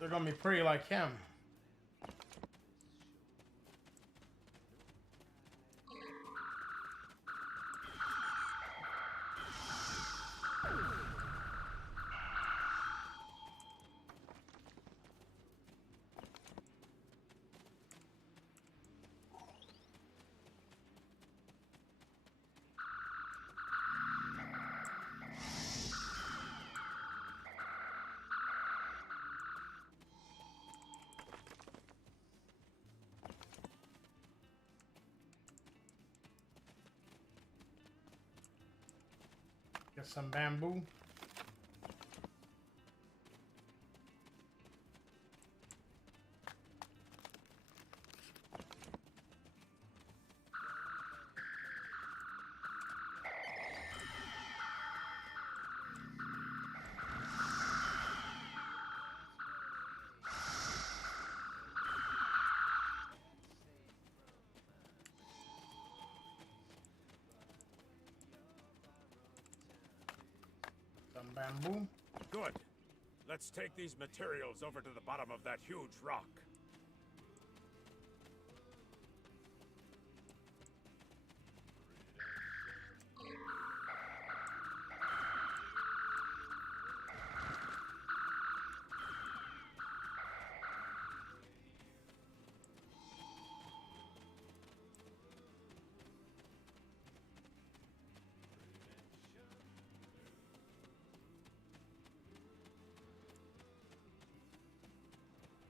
They're gonna be pretty like him. Get some bamboo. Bamboo. Good. Let's take these materials over to the bottom of that huge rock.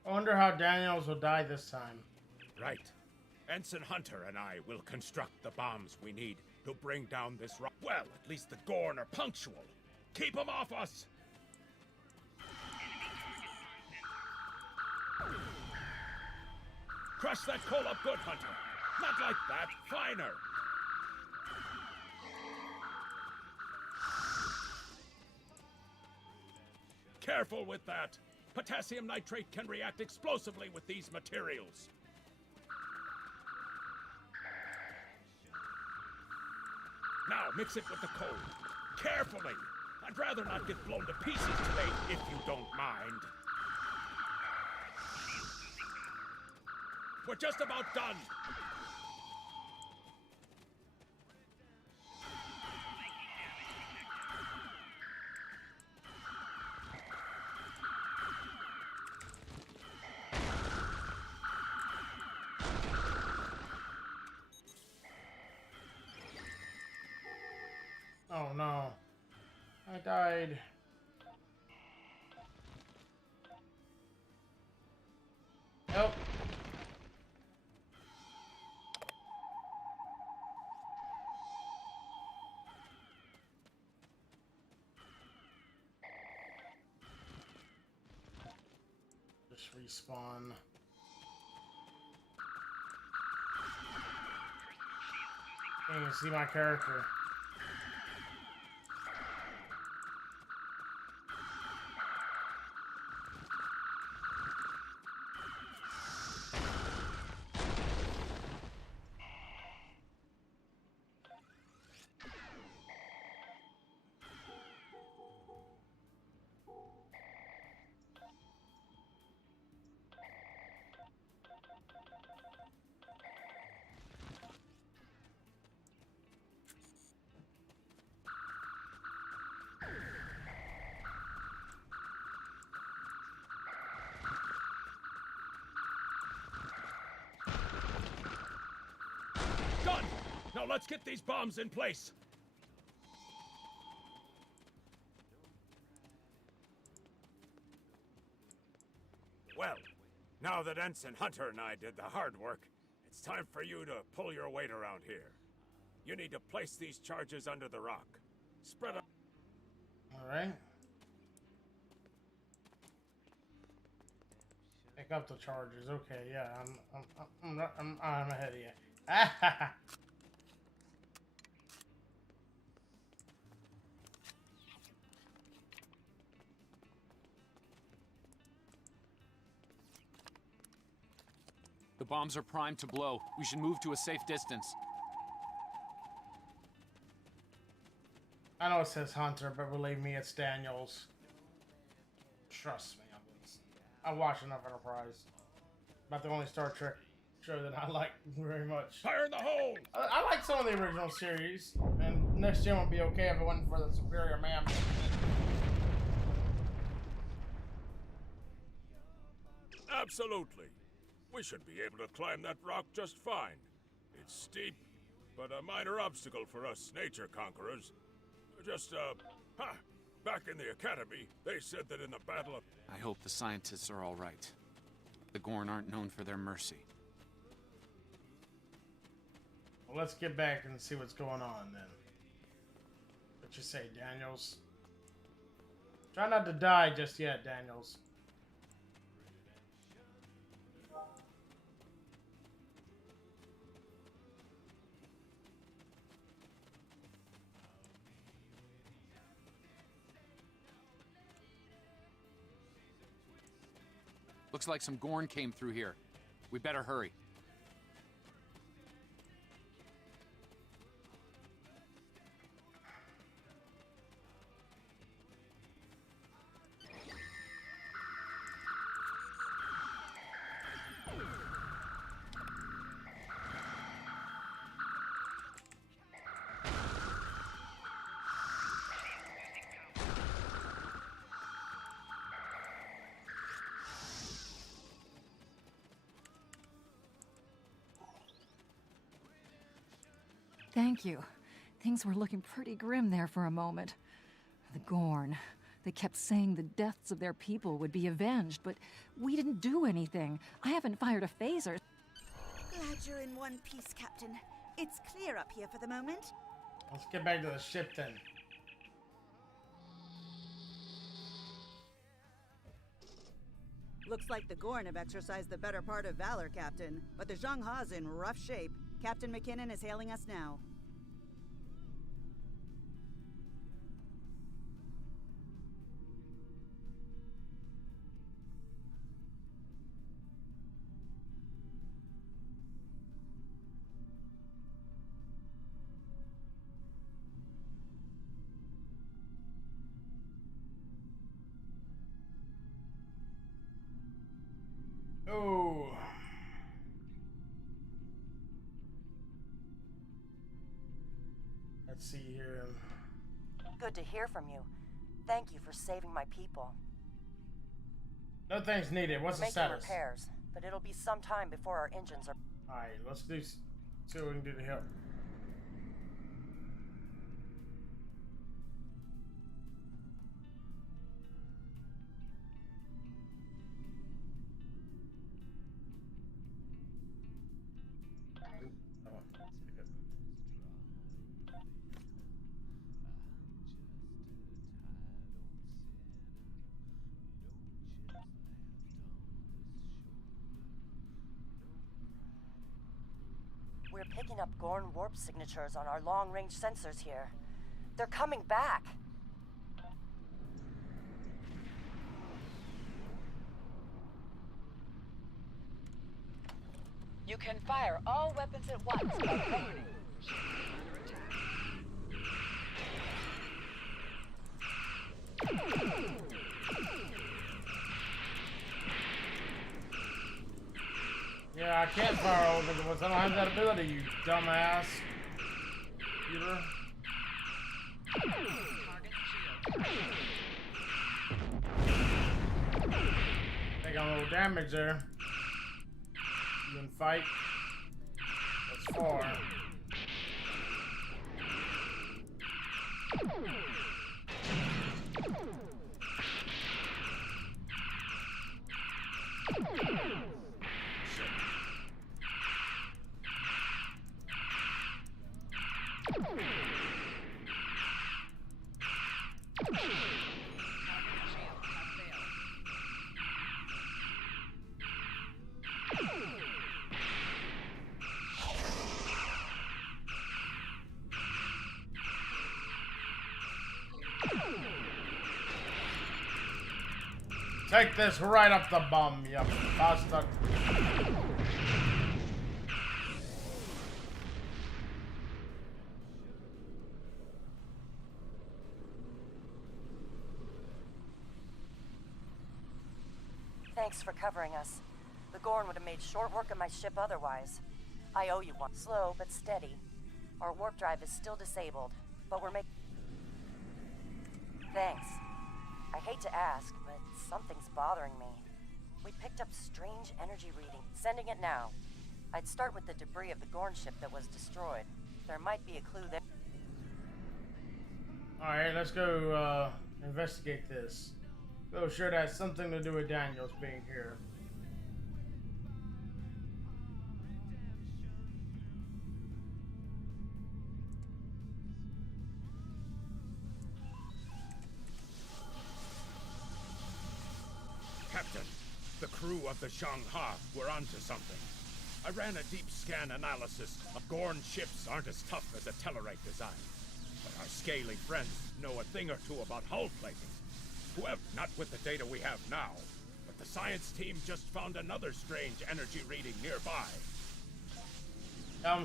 I wonder how Daniels will die this time. Right. Ensign Hunter and I will construct the bombs we need to bring down this rock. Well, at least the Gorn are punctual. Keep them off us! Crush that coal up good, Hunter. Not like that. Finer. Careful with that. Potassium nitrate can react explosively with these materials. Now mix it with the coal. Carefully. I'd rather not get blown to pieces today, if you don't mind. We're just about done. Oh no. I died. Help. Just respawn. Can't even see my character. Done! Now let's get these bombs in place. Well, now that Ensign Hunter and I did the hard work, it's It's time for you to pull your weight around here. You need to place these charges under the rock. Spread up. All right. Pick up the charges. Okay, yeah, I'm ahead of you. The bombs are primed to blow. We should move to a safe distance. I know it says Hunter, but believe me, it's Daniels. Trust me, I watch enough Enterprise. About the only Star Trek show that I like very much. Fire in the hole! I like some of the original series, and Next Gen would be okay if it wasn't for the Superior Man. Absolutely. We should be able to climb that rock just fine. It's steep, but a minor obstacle for us nature conquerors. Just, back in the Academy, they said that in the Battle of... I hope the scientists are all right. The Gorn aren't known for their mercy. Well, let's get back and see what's going on, then. What you say, Daniels? Try not to die just yet, Daniels. Looks like some Gorn came through here. We better hurry. Thank you. Things were looking pretty grim there for a moment. The Gorn. They kept saying the deaths of their people would be avenged, but we didn't do anything. I haven't fired a phaser. Glad you're in one piece, Captain. It's clear up here for the moment. Let's get back to the ship then. Looks like the Gorn have exercised the better part of valor, Captain. But the Zhang Ha's in rough shape. Captain McKinnon is hailing us now. Oh. Let's see here. Good to hear from you. Thank you for saving my people. No thanks needed. What's We're the status? making repairs, but it'll be some time before our engines are... Alright, let's see what we can do to help. We're picking up Gorn warp signatures on our long-range sensors here. They're coming back. You can fire all weapons at once by pressing. Yeah, I can't fire all the ones. I don't have that ability, you dumbass. Peter. Taking a little damage there. You can fight. That's far. Take this right up the bum, you bastard. Thanks for covering us. The Gorn would have made short work of my ship otherwise. I owe you one. Slow but steady. Our warp drive is still disabled, but we're making... Thanks. I hate to ask, but something's bothering me. We picked up strange energy reading. Sending it now. I'd start with the debris of the Gorn ship that was destroyed. There might be a clue there. Alright, let's go investigate this. Oh, sure, that has something to do with Daniels being here. Captain, the crew of the Zhang-Ha were onto something. I ran a deep scan analysis of Gorn ships aren't as tough as a Tellarite design. But our scaly friends know a thing or two about hull plating. Whoever, not with the data we have now, but the science team just found another strange energy reading nearby.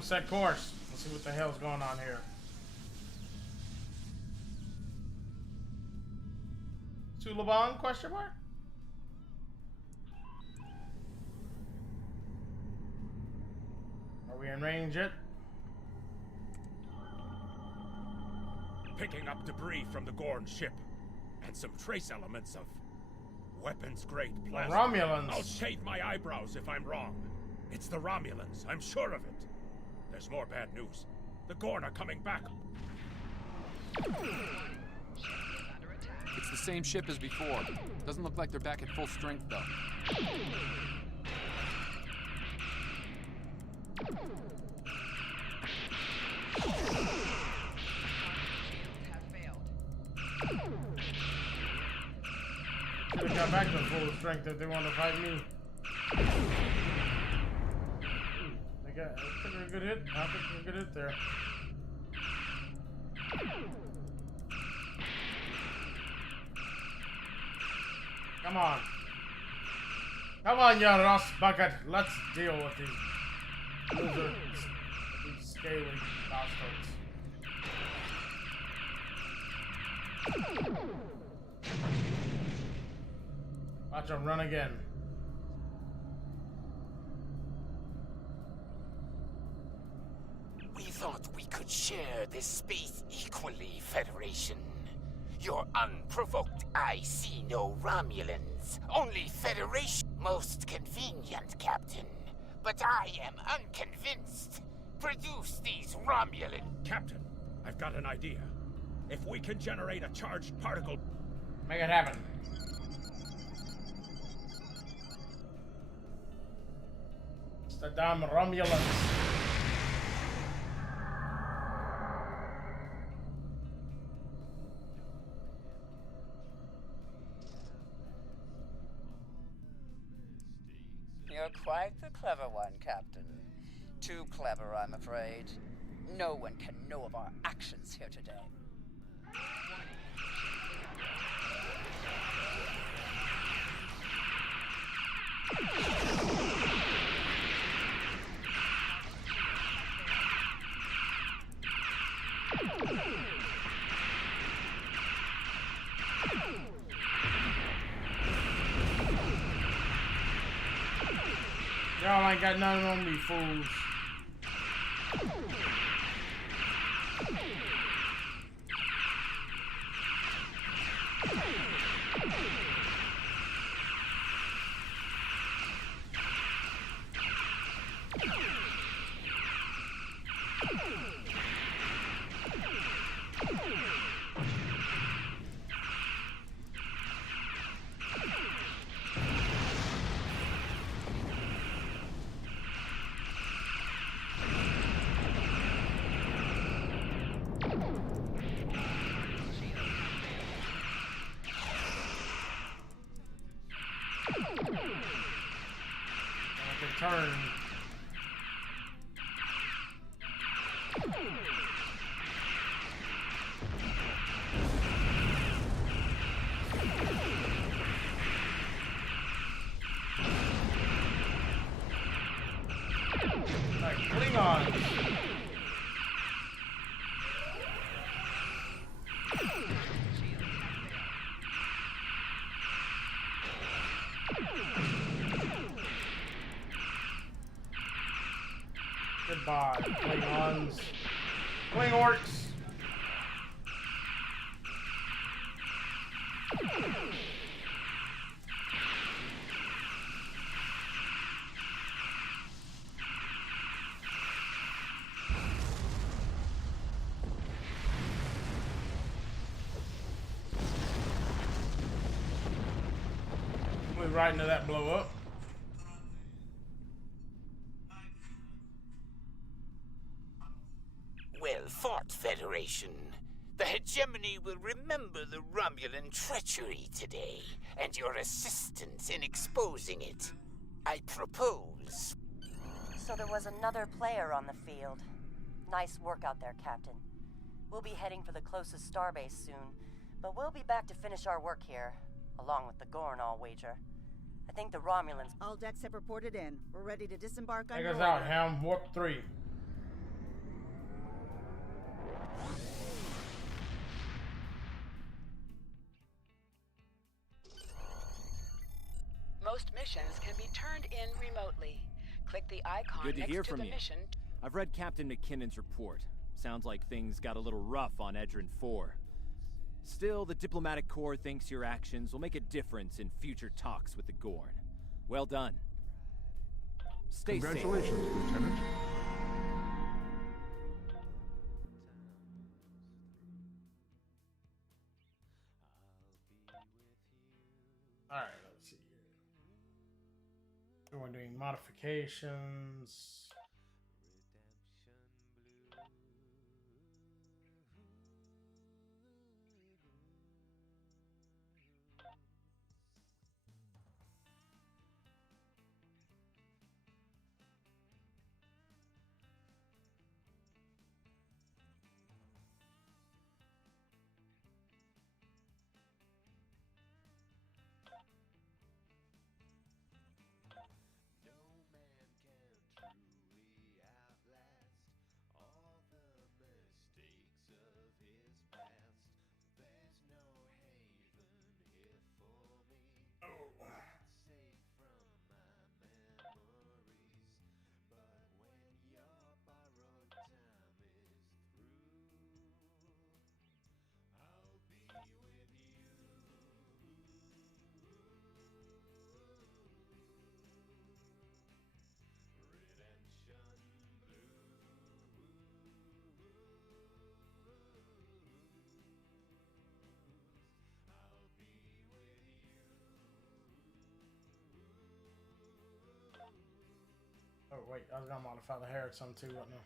Set course. Let's see what the hell's going on here. Sulaban, question mark? Are we in range yet? Picking up debris from the Gorn ship. And some trace elements of weapons-grade plasma. Romulans. I'll shave my eyebrows if I'm wrong. It's the Romulans, I'm sure of it. There's more bad news. The Gorn are coming back. It's the same ship as before. Doesn't look like they're back at full strength, though. Should have got back to full strength if they want to fight me. They got a good hit. I think a good hit there. Come on. Come on, you rust bucket. Let's deal with these losers. These scaly bastards. Watch him run again. We thought we could share this space equally, Federation. You're unprovoked. I see no Romulans. Only Federation. Most convenient, Captain. But I am unconvinced. Produce these Romulan... Captain, I've got an idea. If we can generate a charged particle... Make it happen. It's the damn Romulans. You're quite the clever one, Captain. Too clever, I'm afraid. No one can know of our actions here today. Y'all ain't got nothing on me, fools. Turn. by Klingons. Kling orcs. Move right into that blow up. Well fought, Federation. The hegemony will remember the Romulan treachery today, and your assistance in exposing it. I propose. So there was another player on the field. Nice work out there, Captain. We'll be heading for the closest starbase soon, but we'll be back to finish our work here, along with the Gorn, I'll wager. I think the Romulans... All decks have reported in. We're ready to disembark on Take your us out, order. Helm. Warp 3. Most missions can be turned in remotely. Click the icon Good to next hear to from the you. mission. I've read Captain McKinnon's report. Sounds like things got a little rough on Edrin 4. Still, the diplomatic corps thinks your actions will make a difference in future talks with the Gorn. Well done. Stay safe. Congratulations, Lieutenant. Alright, let's see here. So we're doing modifications. Oh wait, I was gonna modify the hair some too right now.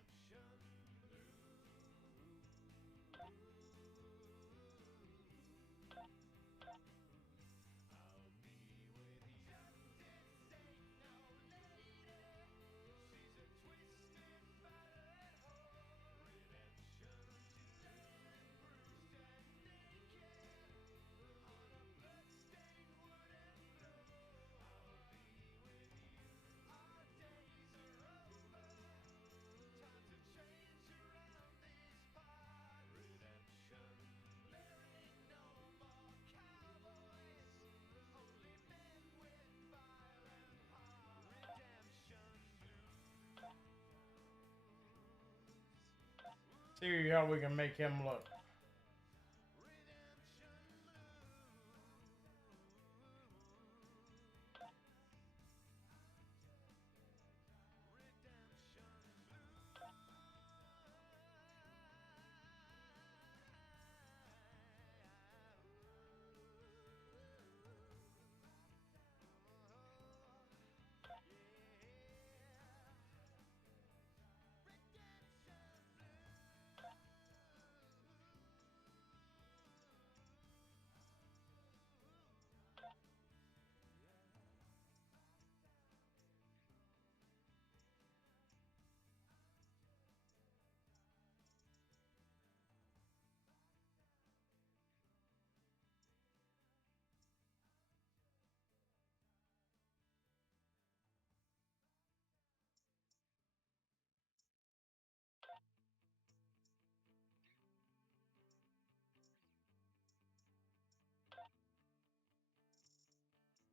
See how we can make him look.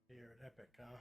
You're an epic, huh?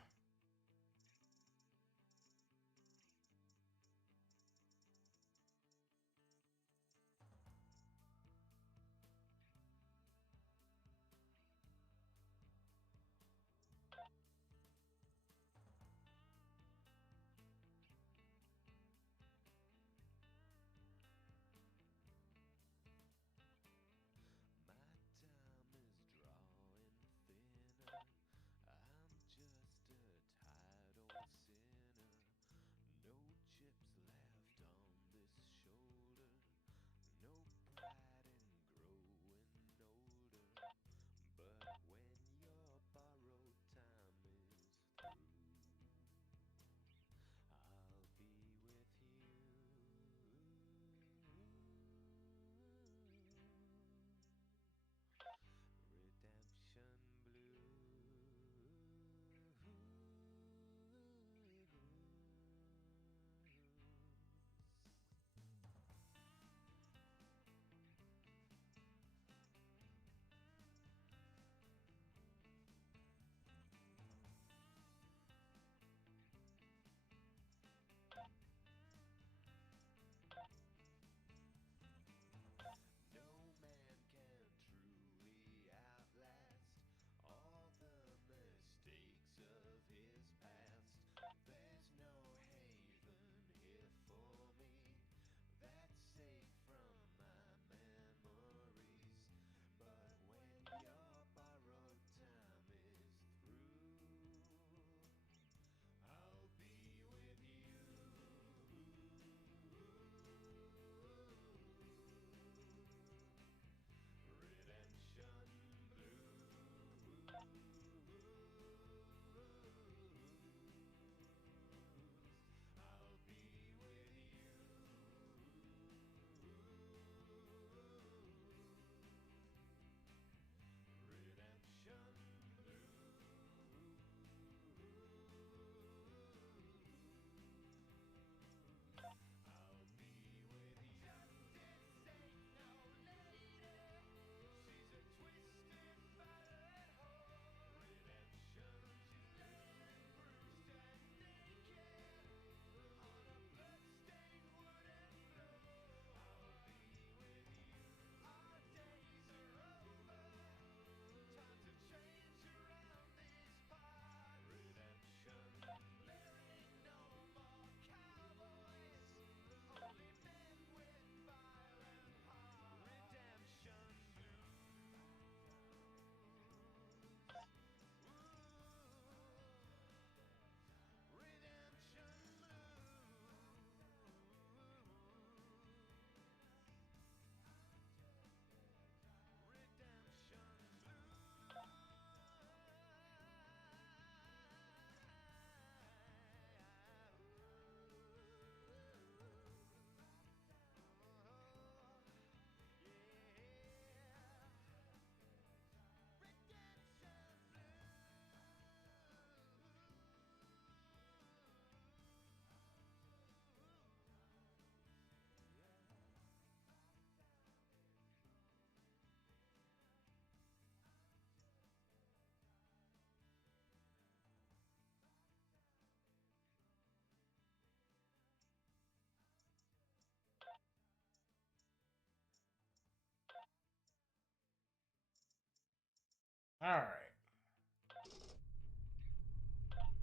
Alright.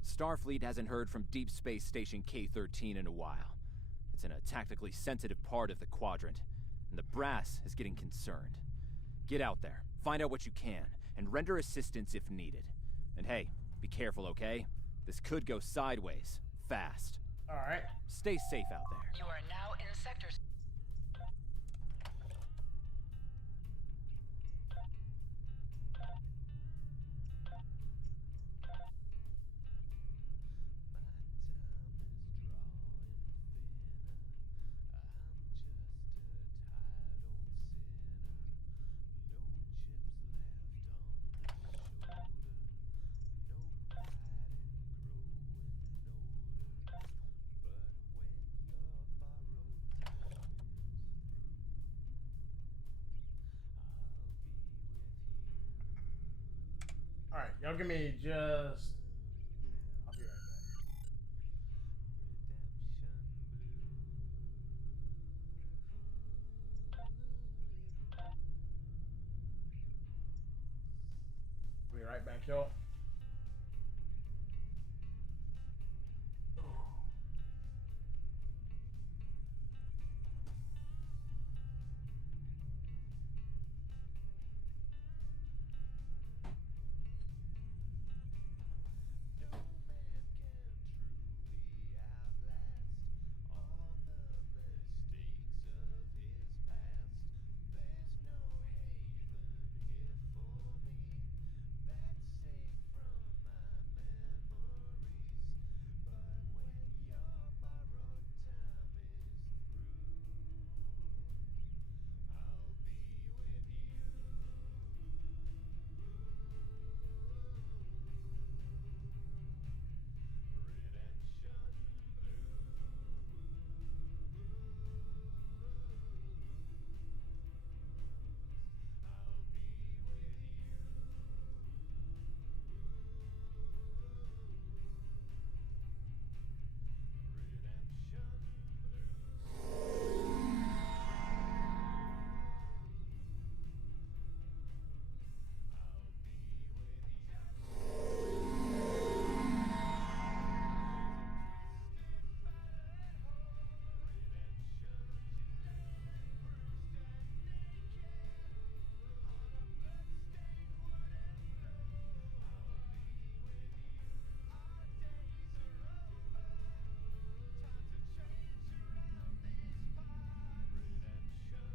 Starfleet hasn't heard from Deep Space Station K-13 in a while. It's in a tactically sensitive part of the quadrant, and the brass is getting concerned. Get out there, find out what you can, and render assistance if needed. And hey, be careful, okay? This could go sideways, fast. Alright. Stay safe out there. You are now in sectors. Alright, y'all give me just... I'll be right back. Be right back, y'all.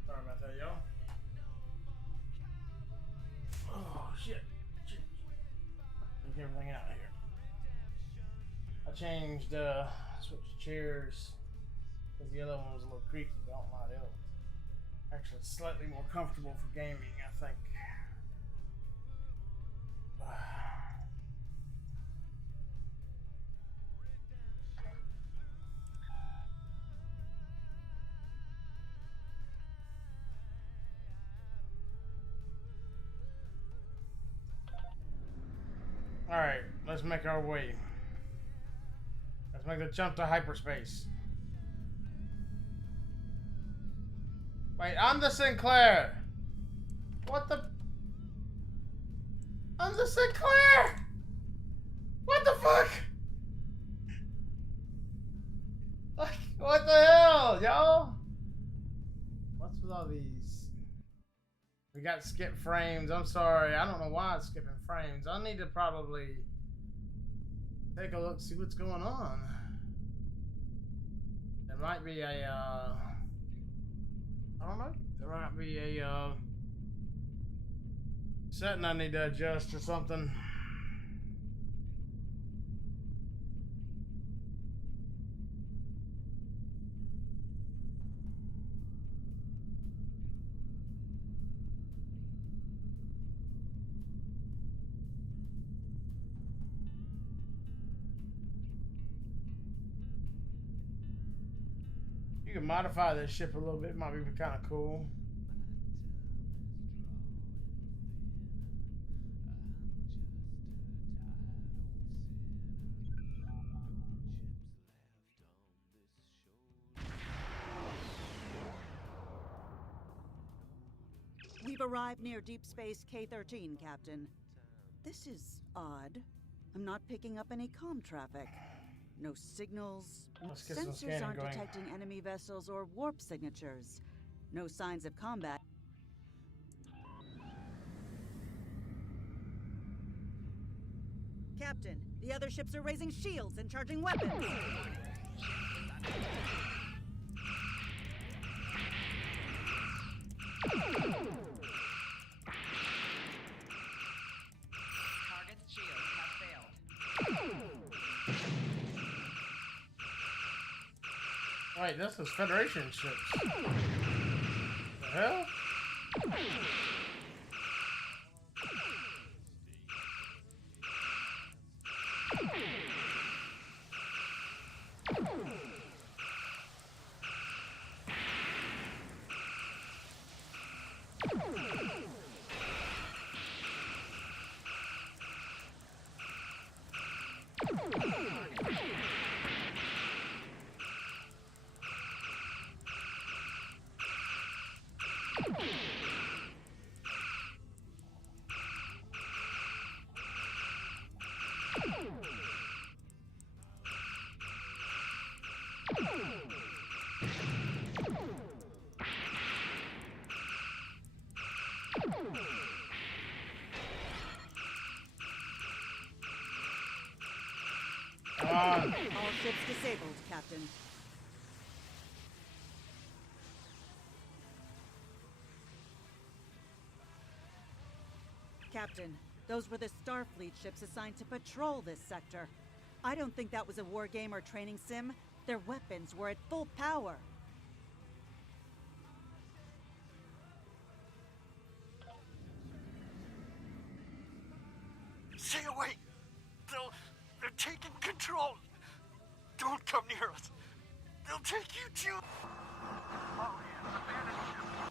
Sorry about that, y'all. Oh, shit. Take everything out of here. I changed, switched chairs because the other one was a little creaky, but I don't mind it. Actually, slightly more comfortable for gaming, I think. Alright, let's make our way. Let's make the jump to hyperspace. Wait, I'm the Sinclair! What the... I'm the Sinclair! What the fuck? Like, what the hell, y'all? What's with all these? We got skip frames. I'm sorry. I don't know why it's skipping frames. I need to probably take a look, see what's going on. There might be a, I don't know. There might be a, setting I need to adjust or something. You can modify this ship a little bit. It might be kind of cool. We've arrived near Deep Space K-13, Captain. This is odd. I'm not picking up any comm traffic. No signals. Let's get some Sensors scanning aren't going. detecting enemy vessels or warp signatures. No signs of combat. Captain, the other ships are raising shields and charging weapons. Target's shields have failed. Wait, this is Federation ships. The hell? All ships disabled, Captain. Captain, those were the Starfleet ships assigned to patrol this sector. I don't think that was a war game or training sim. Their weapons were at full power. Stay away! They're taking control! Don't come near us! They'll take you too!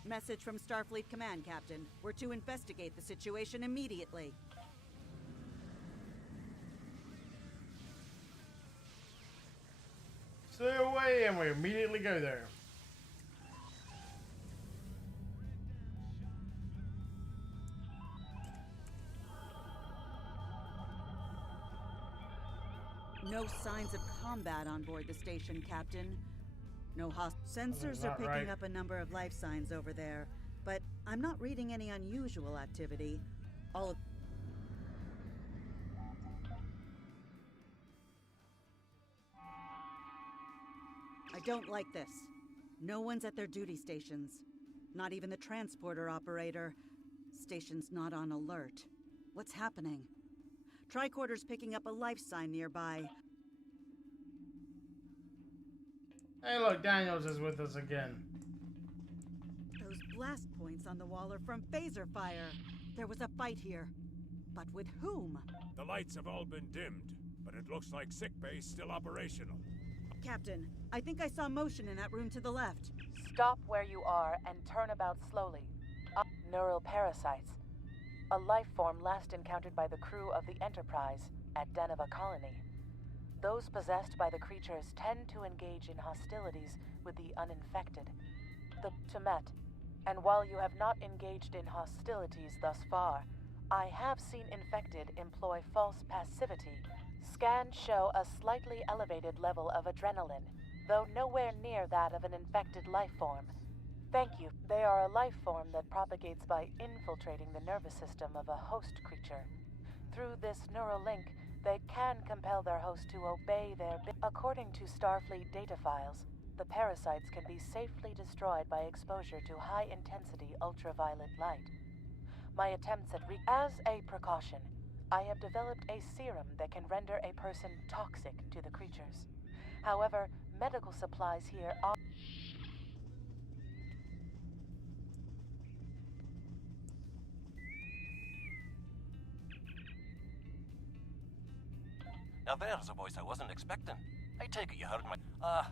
Message from Starfleet Command, Captain. We're to investigate the situation immediately. Stay away, and we immediately go there. No signs of combat on board the station, Captain. No sensors are picking up a number of life signs over there, but I'm not reading any unusual activity. All of I don't like this. No one's at their duty stations. Not even the transporter operator. Station's not on alert. What's happening? Tricorder's picking up a life sign nearby. Hey, look, Daniels is with us again. Those blast points on the wall are from phaser fire. There was a fight here. But with whom? The lights have all been dimmed, but it looks like sickbay's still operational. Captain, I think I saw motion in that room to the left. Stop where you are and turn about slowly. Neural parasites. A life form last encountered by the crew of the Enterprise at Deneva Colony. Those possessed by the creatures tend to engage in hostilities with the uninfected, the Temet. And while you have not engaged in hostilities thus far, I have seen infected employ false passivity. Scans show a slightly elevated level of adrenaline, though nowhere near that of an infected life form. Thank you. They are a life form that propagates by infiltrating the nervous system of a host creature. Through this neural link, they can compel their host to obey their According to Starfleet data files, the parasites can be safely destroyed by exposure to high-intensity ultraviolet light. My attempts at As a precaution, I have developed a serum that can render a person toxic to the creatures. However, medical supplies here are... Now there's a voice I wasn't expecting. I take it you heard my...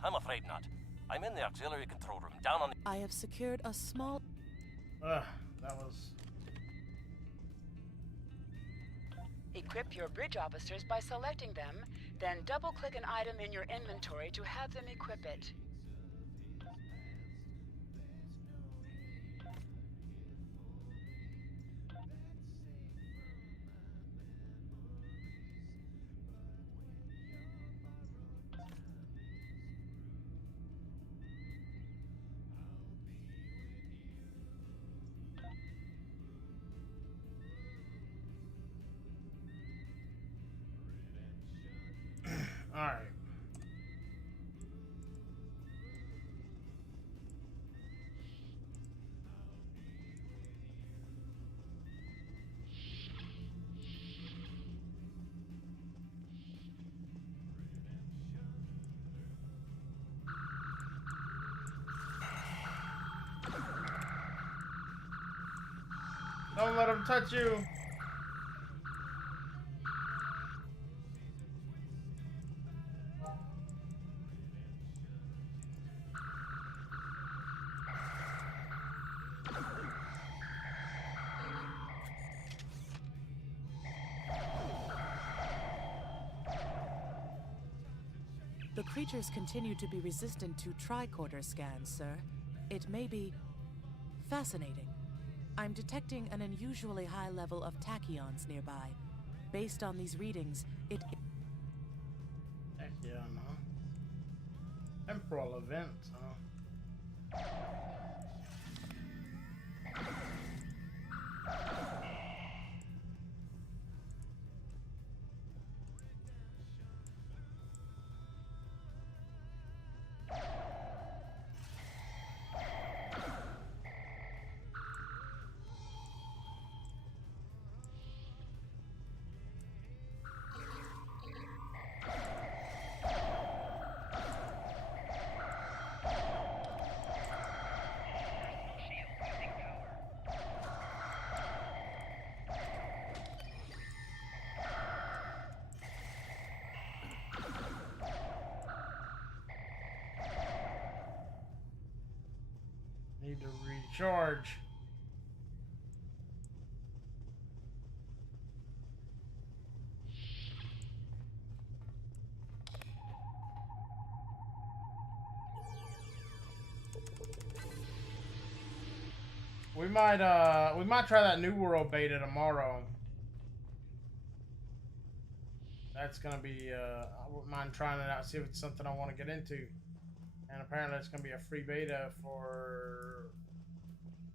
I'm afraid not. I'm in the auxiliary control room, down on the... I have secured a small... That was... Equip your bridge officers by selecting them, then double-click an item in your inventory to have them equip it. Don't let him touch you. The creatures continue to be resistant to tricorder scans, sir. It may be fascinating. I'm detecting an unusually high level of tachyons nearby. Based on these readings, it... Tachyon, huh? Temporal events, huh? Need to recharge. We might try that New World beta tomorrow. That's gonna be I wouldn't mind trying it out, see if it's something I want to get into. And apparently it's gonna be a free beta for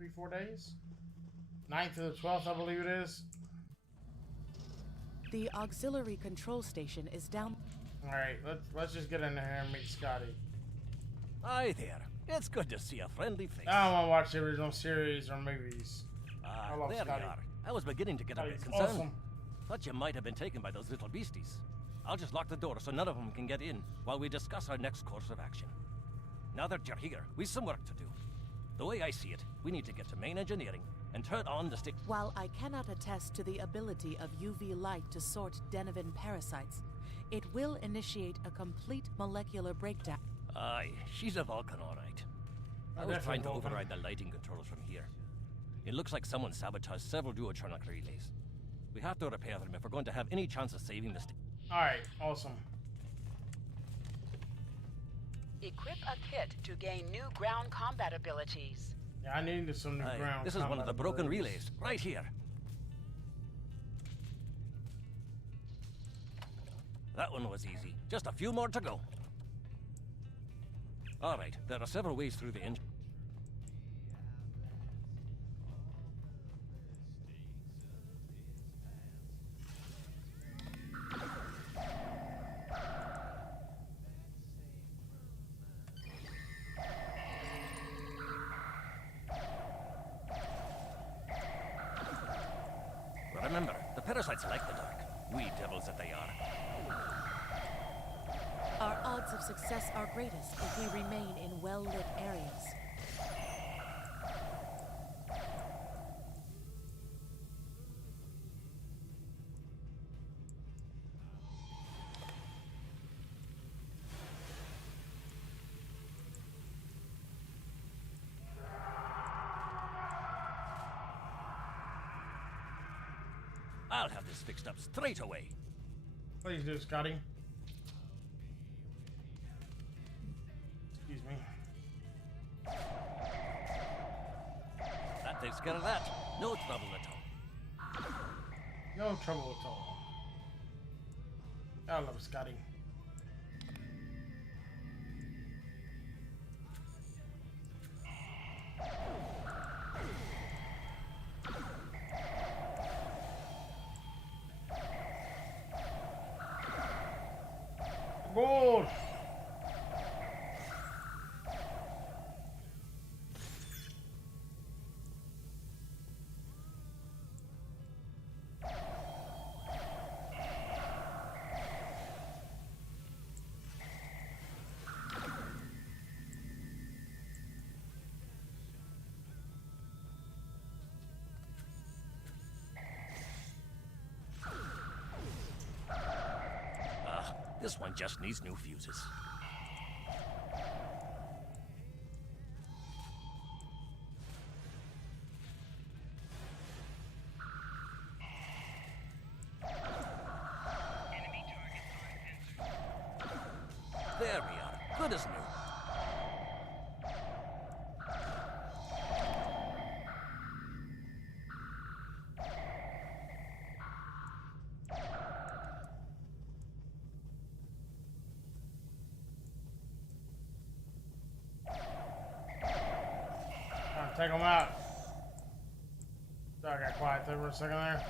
3-4 days. 9th to the 12th, I believe it is. The auxiliary control station is down. Alright, let's just get in there and meet Scotty. Hi there. It's good to see a friendly face. I don't want to watch the original series or movies. I love There Scotty. you are. I was beginning to get a bit Scotty's concerned. awesome. Thought you might have been taken by those little beasties. I'll just lock the door so none of them can get in while we discuss our next course of action. Now that you're here, we've some work to do. The way I see it, we need to get to main engineering and turn on the stick. While I cannot attest to the ability of UV light to sort Denivan parasites, it will initiate a complete molecular breakdown. Aye, she's a Vulcan, all right. I was trying to override the lighting controls from here. It looks like someone sabotaged several duotronic relays. We have to repair them if we're going to have any chance of saving the stick. Alright, awesome. Equip a kit to gain new ground combat abilities. Yeah, I needed some new ground. This is one of the broken abilities. relays, right here. That one was easy. Just a few more to go. All right, there are several ways through the engine. Remember, the parasites like the dark. We devils that they are. Our odds of success are greatest if we remain in well-lit areas. I'll have this fixed up straight away. Please do, Scotty. Excuse me. That takes care of that. No trouble at all. No trouble at all. I love Scotty. Gold! This one just needs new fuses. There we are. Good as new. Take them out. Sorry, I got quiet there for a second there.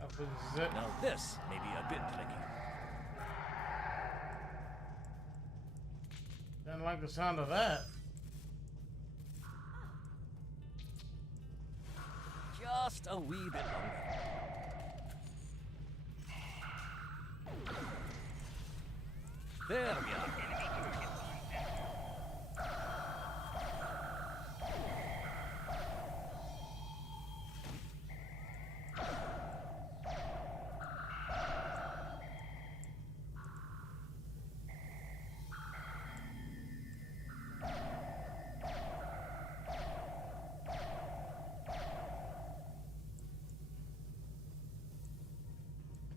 Hopefully this is it. Now this may be a bit tricky. Didn't like the sound of that. Just a wee bit longer. There we are.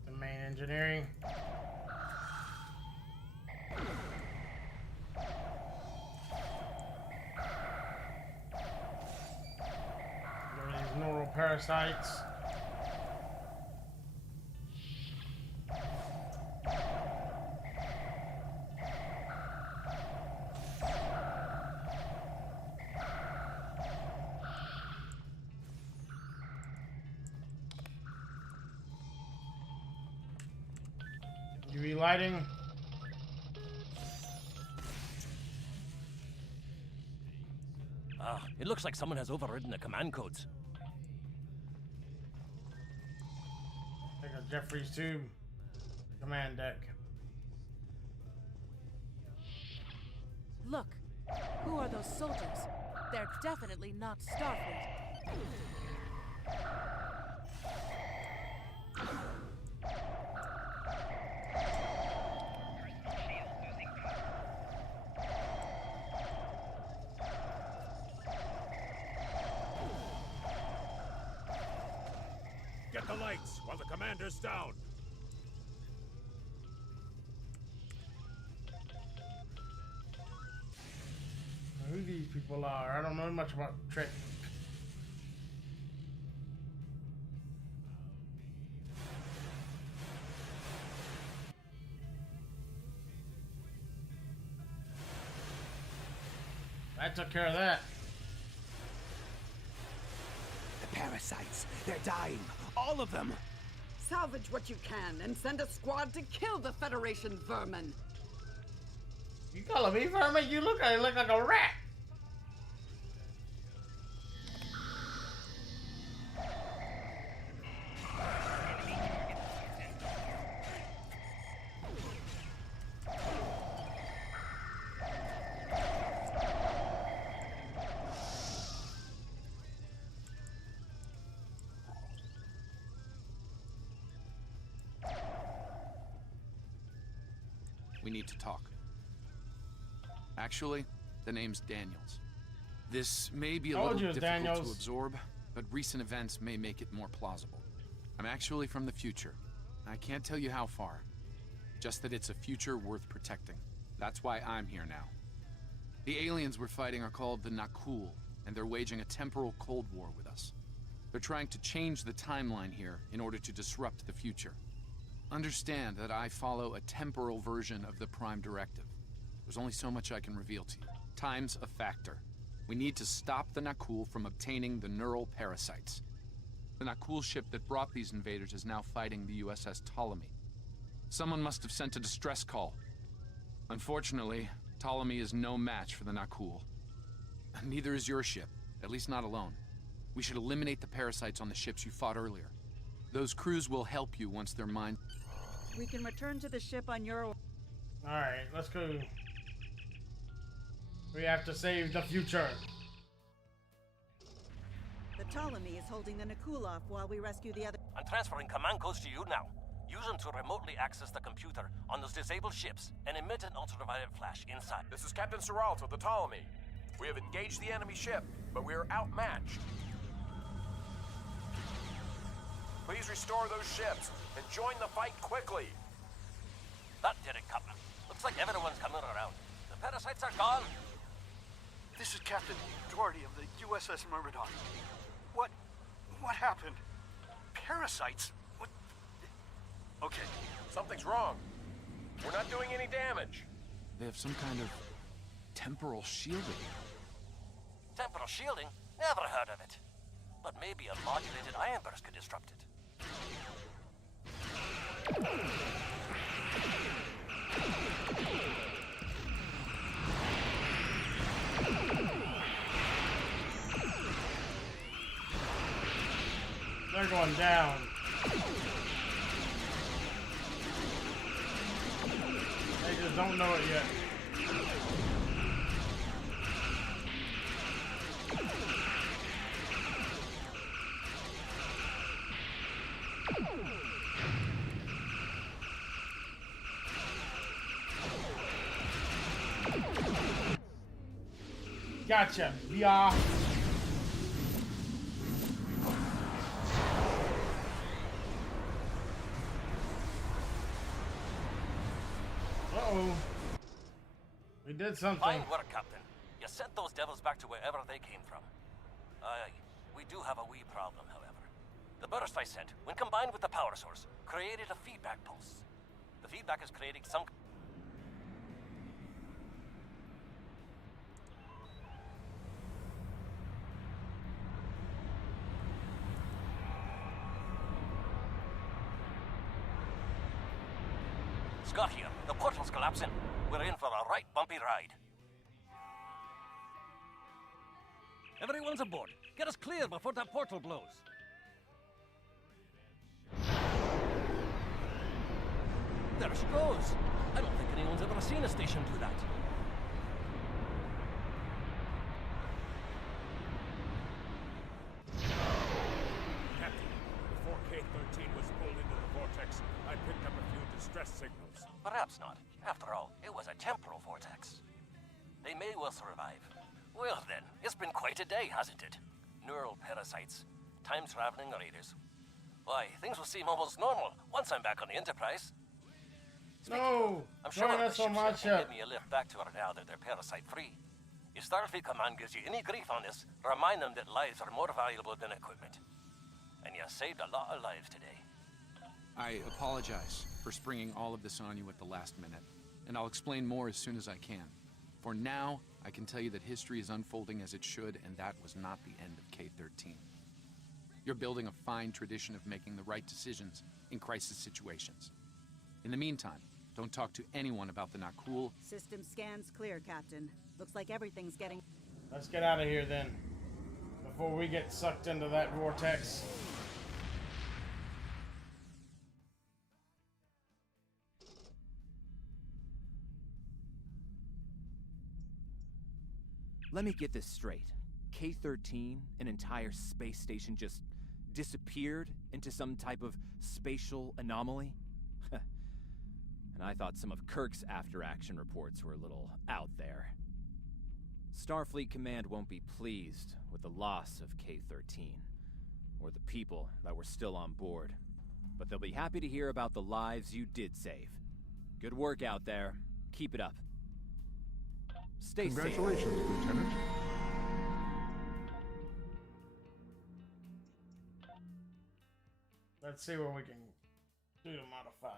The main engineering. Neural parasites. UV lighting. Ah, it looks like someone has overridden the command codes. Take a Jeffrey's tube. Command deck. Look, who are those soldiers? They're definitely not Starfleet. Get the lights while the commander's down. Who these people are? I don't know much about Trek. I took care of that. The parasites, they're dying. All of them. Salvage what you can and send a squad to kill the Federation vermin. You calling me vermin? You look like a rat. We need to talk. Actually, the name's Daniels. This may be a little difficult to absorb, but recent events may make it more plausible. I'm actually from the future. I can't tell you how far. Just that it's a future worth protecting. That's why I'm here now. The aliens we're fighting are called the Nakul, and they're waging a temporal Cold War with us. They're trying to change the timeline here in order to disrupt the future. Understand that I follow a temporal version of the Prime Directive. There's only so much I can reveal to you. Time's a factor. We need to stop the Nakul from obtaining the neural parasites. The Nakul ship that brought these invaders is now fighting the USS Ptolemy. Someone must have sent a distress call. Unfortunately, Ptolemy is no match for the Nakul. Neither is your ship, at least not alone. We should eliminate the parasites on the ships you fought earlier. Those crews will help you once their mind... We can return to the ship on your... Alright, let's go. We have to save the future. The Ptolemy is holding the Nakulov while we rescue the other. I'm transferring command codes to you now. Use them to remotely access the computer on those disabled ships and emit an ultraviolet flash inside. This is Captain Seralt of the Ptolemy. We have engaged the enemy ship, but we are outmatched. Please restore those ships and join the fight quickly. That did it, Captain. Looks like everyone's coming around. The parasites are gone. This is Captain Doherty of the USS Myrmidon. What happened? Parasites? What? Okay. Something's wrong. We're not doing any damage. They have some kind of temporal shielding. Temporal shielding? Never heard of it. But maybe a modulated ion burst could disrupt it. They're going down. They just don't know it yet. Gotcha, yeah. Uh-oh. We did something. Fine work, Captain. You sent those devils back to wherever they came from. We do have a wee problem, however. The burst I sent, when combined with the power source, created a feedback pulse. The feedback is creating some... Scott here. The portal's collapsing. We're in for a right bumpy ride. Everyone's aboard. Get us clear before that portal blows. There she goes. I don't think anyone's ever seen a station do that. Captain, before K-13 was pulled into the vortex, I picked up a few distress signals. Perhaps not. After all, it was a temporal vortex. They may well survive. Well then, it's been quite a day, hasn't it? Neural parasites, time-traveling raiders. Why, things will seem almost normal once I'm back on the Enterprise. No! I'm sure Don't the mess so ships much can up. give me a lift back to her now that they're parasite-free. If Starfleet Command gives you any grief on this, remind them that lives are more valuable than equipment. And you saved a lot of lives today. I apologize for springing all of this on you at the last minute, and I'll explain more as soon as I can. For now, I can tell you that history is unfolding as it should, and that was not the end of K-13. You're building a fine tradition of making the right decisions in crisis situations. In the meantime, don't talk to anyone about the Nakul. System scans clear, Captain. Looks like everything's getting... Let's get out of here then, before we get sucked into that vortex. Let me get this straight. K-13, an entire space station, just disappeared into some type of spatial anomaly? And I thought some of Kirk's after-action reports were a little out there. Starfleet Command won't be pleased with the loss of K-13, or the people that were still on board. But they'll be happy to hear about the lives you did save. Good work out there. Keep it up. Stay safe. Congratulations, Lieutenant. Let's see what we can do to modify.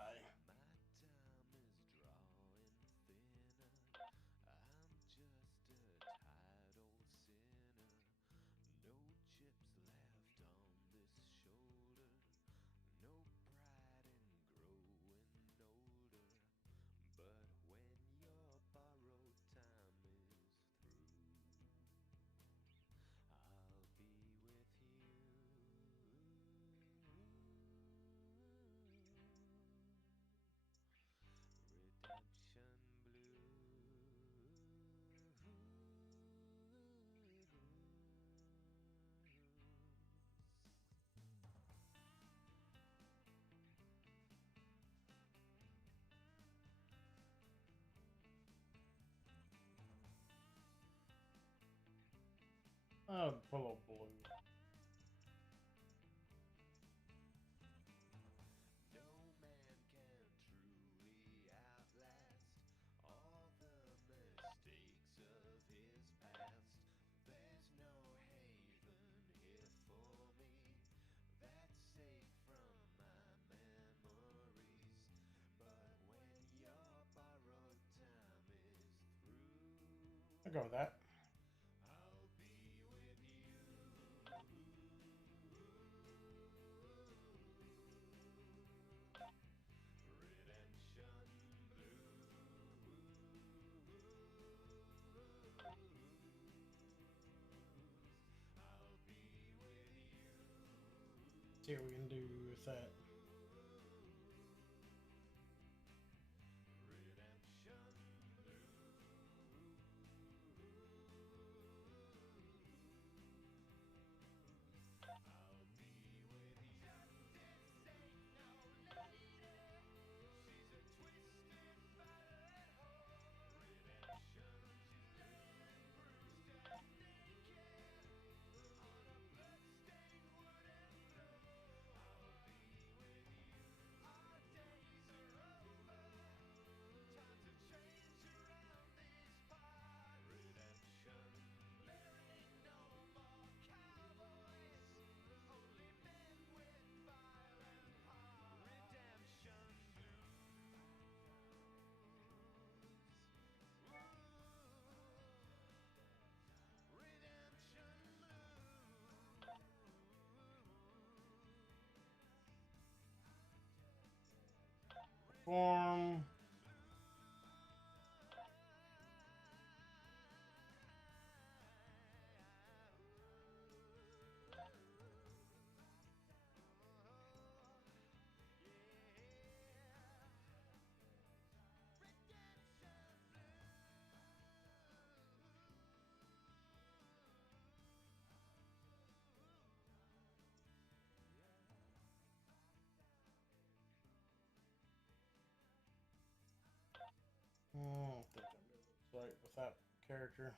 go Polo Blue. I'll go with that. See what we can do with that. Form. I don't think I'm doing this right with that character.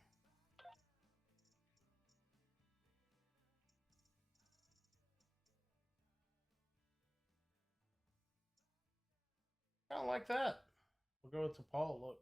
I don't like that. We'll go with the Paul look.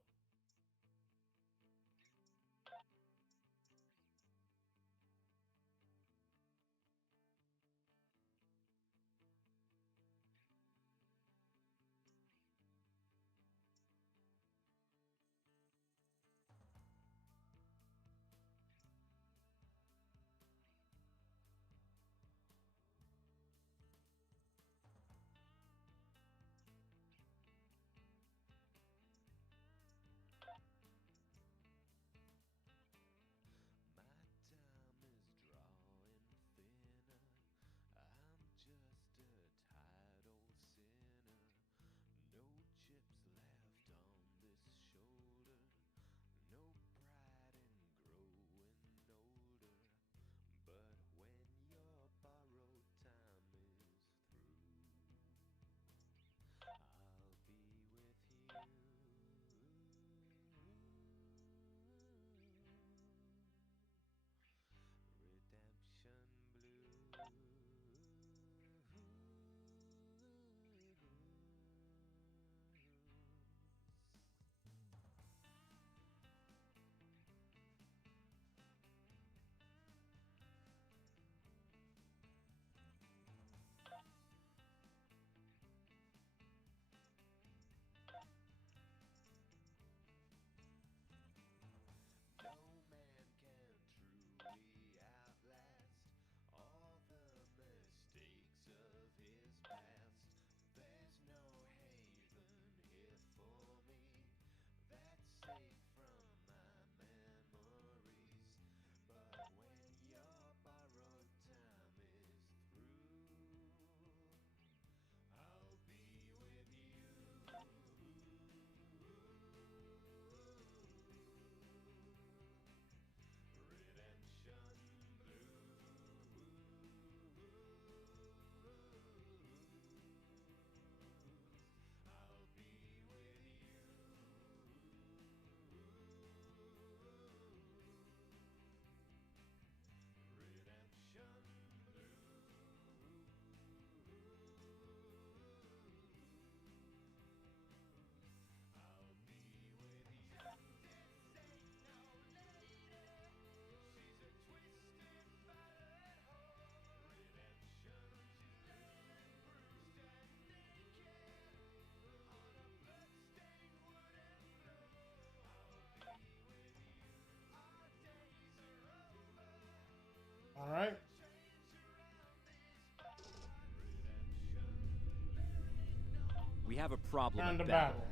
have a problem Turn at to battle. battle.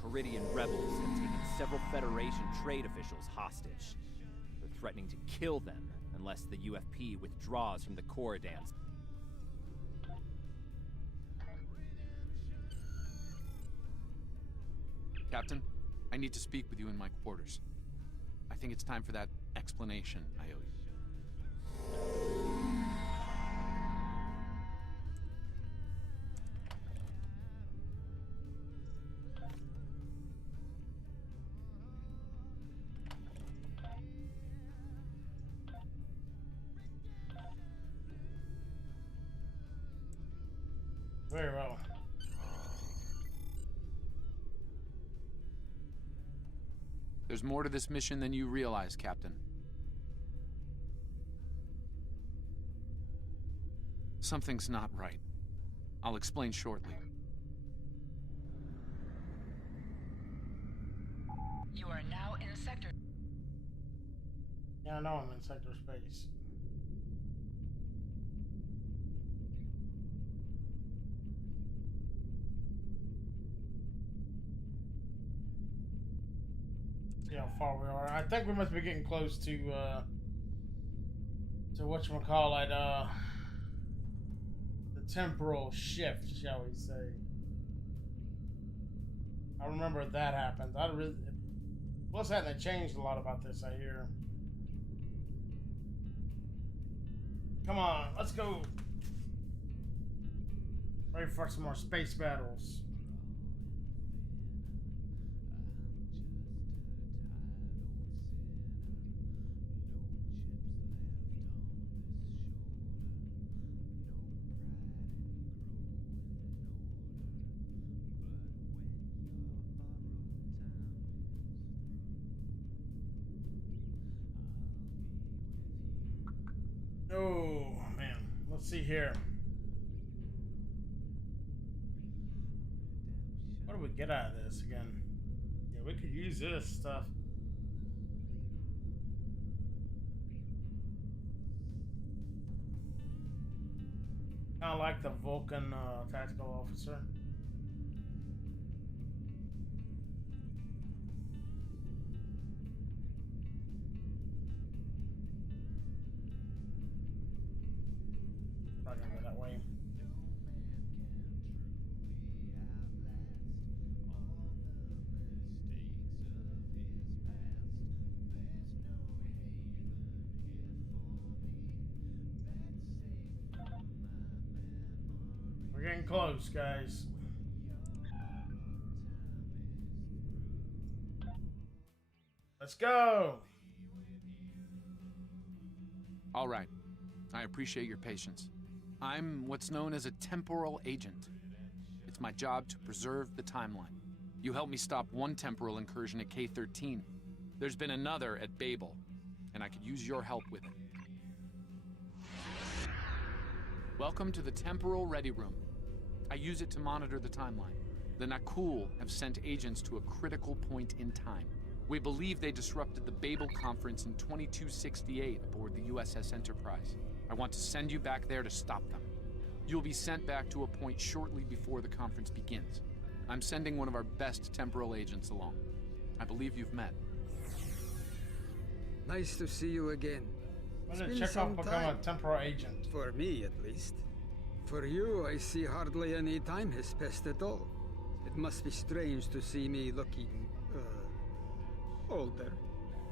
Caridian rebels have taken several Federation trade officials hostage. They're threatening to kill them unless the UFP withdraws from the Corridans. Captain, I need to speak with you in my quarters. I think it's time for that explanation I owe you. Very well. There's more to this mission than you realize, Captain. Something's not right. I'll explain shortly. You are now in sector. Yeah, I know I'm in sector space. See how far we are. I think we must be getting close to whatchamacallit, the temporal shift, shall we say. I remember that happened. Plus that they changed a lot about this, I hear. Come on, let's go. Ready for some more space battles. Oh, man. Let's see here. What do we get out of this again? Yeah, we could use this stuff. Kind of like the Vulcan tactical officer. Not gonna go that way. We're getting close, guys. Let's go. All right. I appreciate your patience. I'm what's known as a temporal agent. It's my job to preserve the timeline. You helped me stop one temporal incursion at K-13. There's been another at Babel, and I could use your help with it. Welcome to the Temporal Ready Room. I use it to monitor the timeline. The Nakul have sent agents to a critical point in time. We believe they disrupted the Babel conference in 2268 aboard the USS Enterprise. I want to send you back there to stop them. You'll be sent back to a point shortly before the conference begins. I'm sending one of our best temporal agents along. I believe you've met. Nice to see you again. When did Chekhov become a temporal agent? For me, at least. For you, I see hardly any time has passed at all. It must be strange to see me looking, older.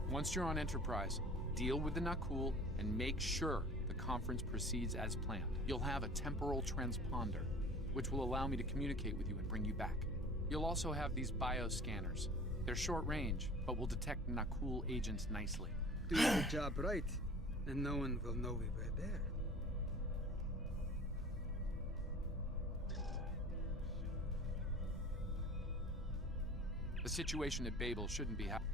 Once you're on Enterprise, deal with the Nakul and make sure the conference proceeds as planned. You'll have a temporal transponder, which will allow me to communicate with you and bring you back. You'll also have these bioscanners. They're short range, but will detect Nakul agents nicely. Do the job right, and no one will know we were there. The situation at Babel shouldn't be happening.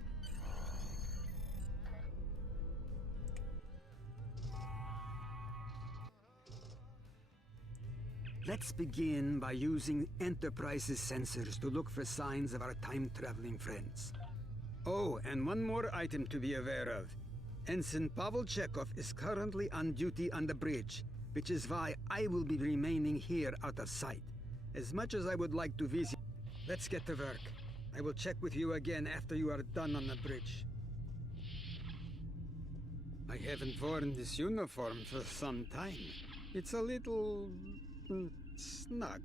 Let's begin by using Enterprise's sensors to look for signs of our time-traveling friends. Oh, and one more item to be aware of. Ensign Pavel Chekhov is currently on duty on the bridge, which is why I will be remaining here out of sight. As much as I would like to visit... Let's get to work. I will check with you again after you are done on the bridge. I haven't worn this uniform for some time. It's a little... snug.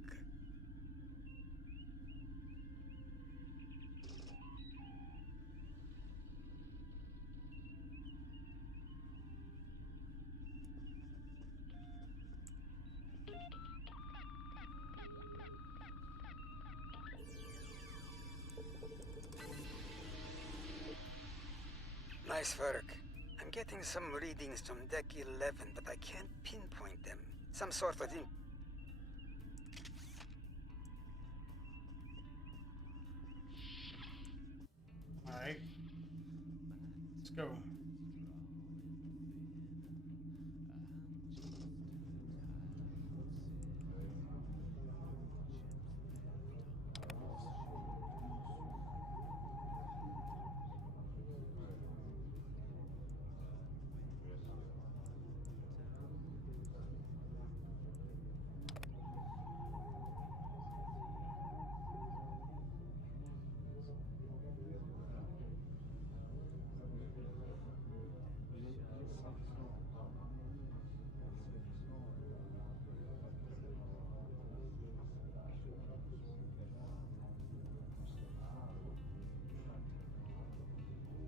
Nice work. I'm getting some readings from Deck 11, but I can't pinpoint them. Some sort of... Alright. Let's go.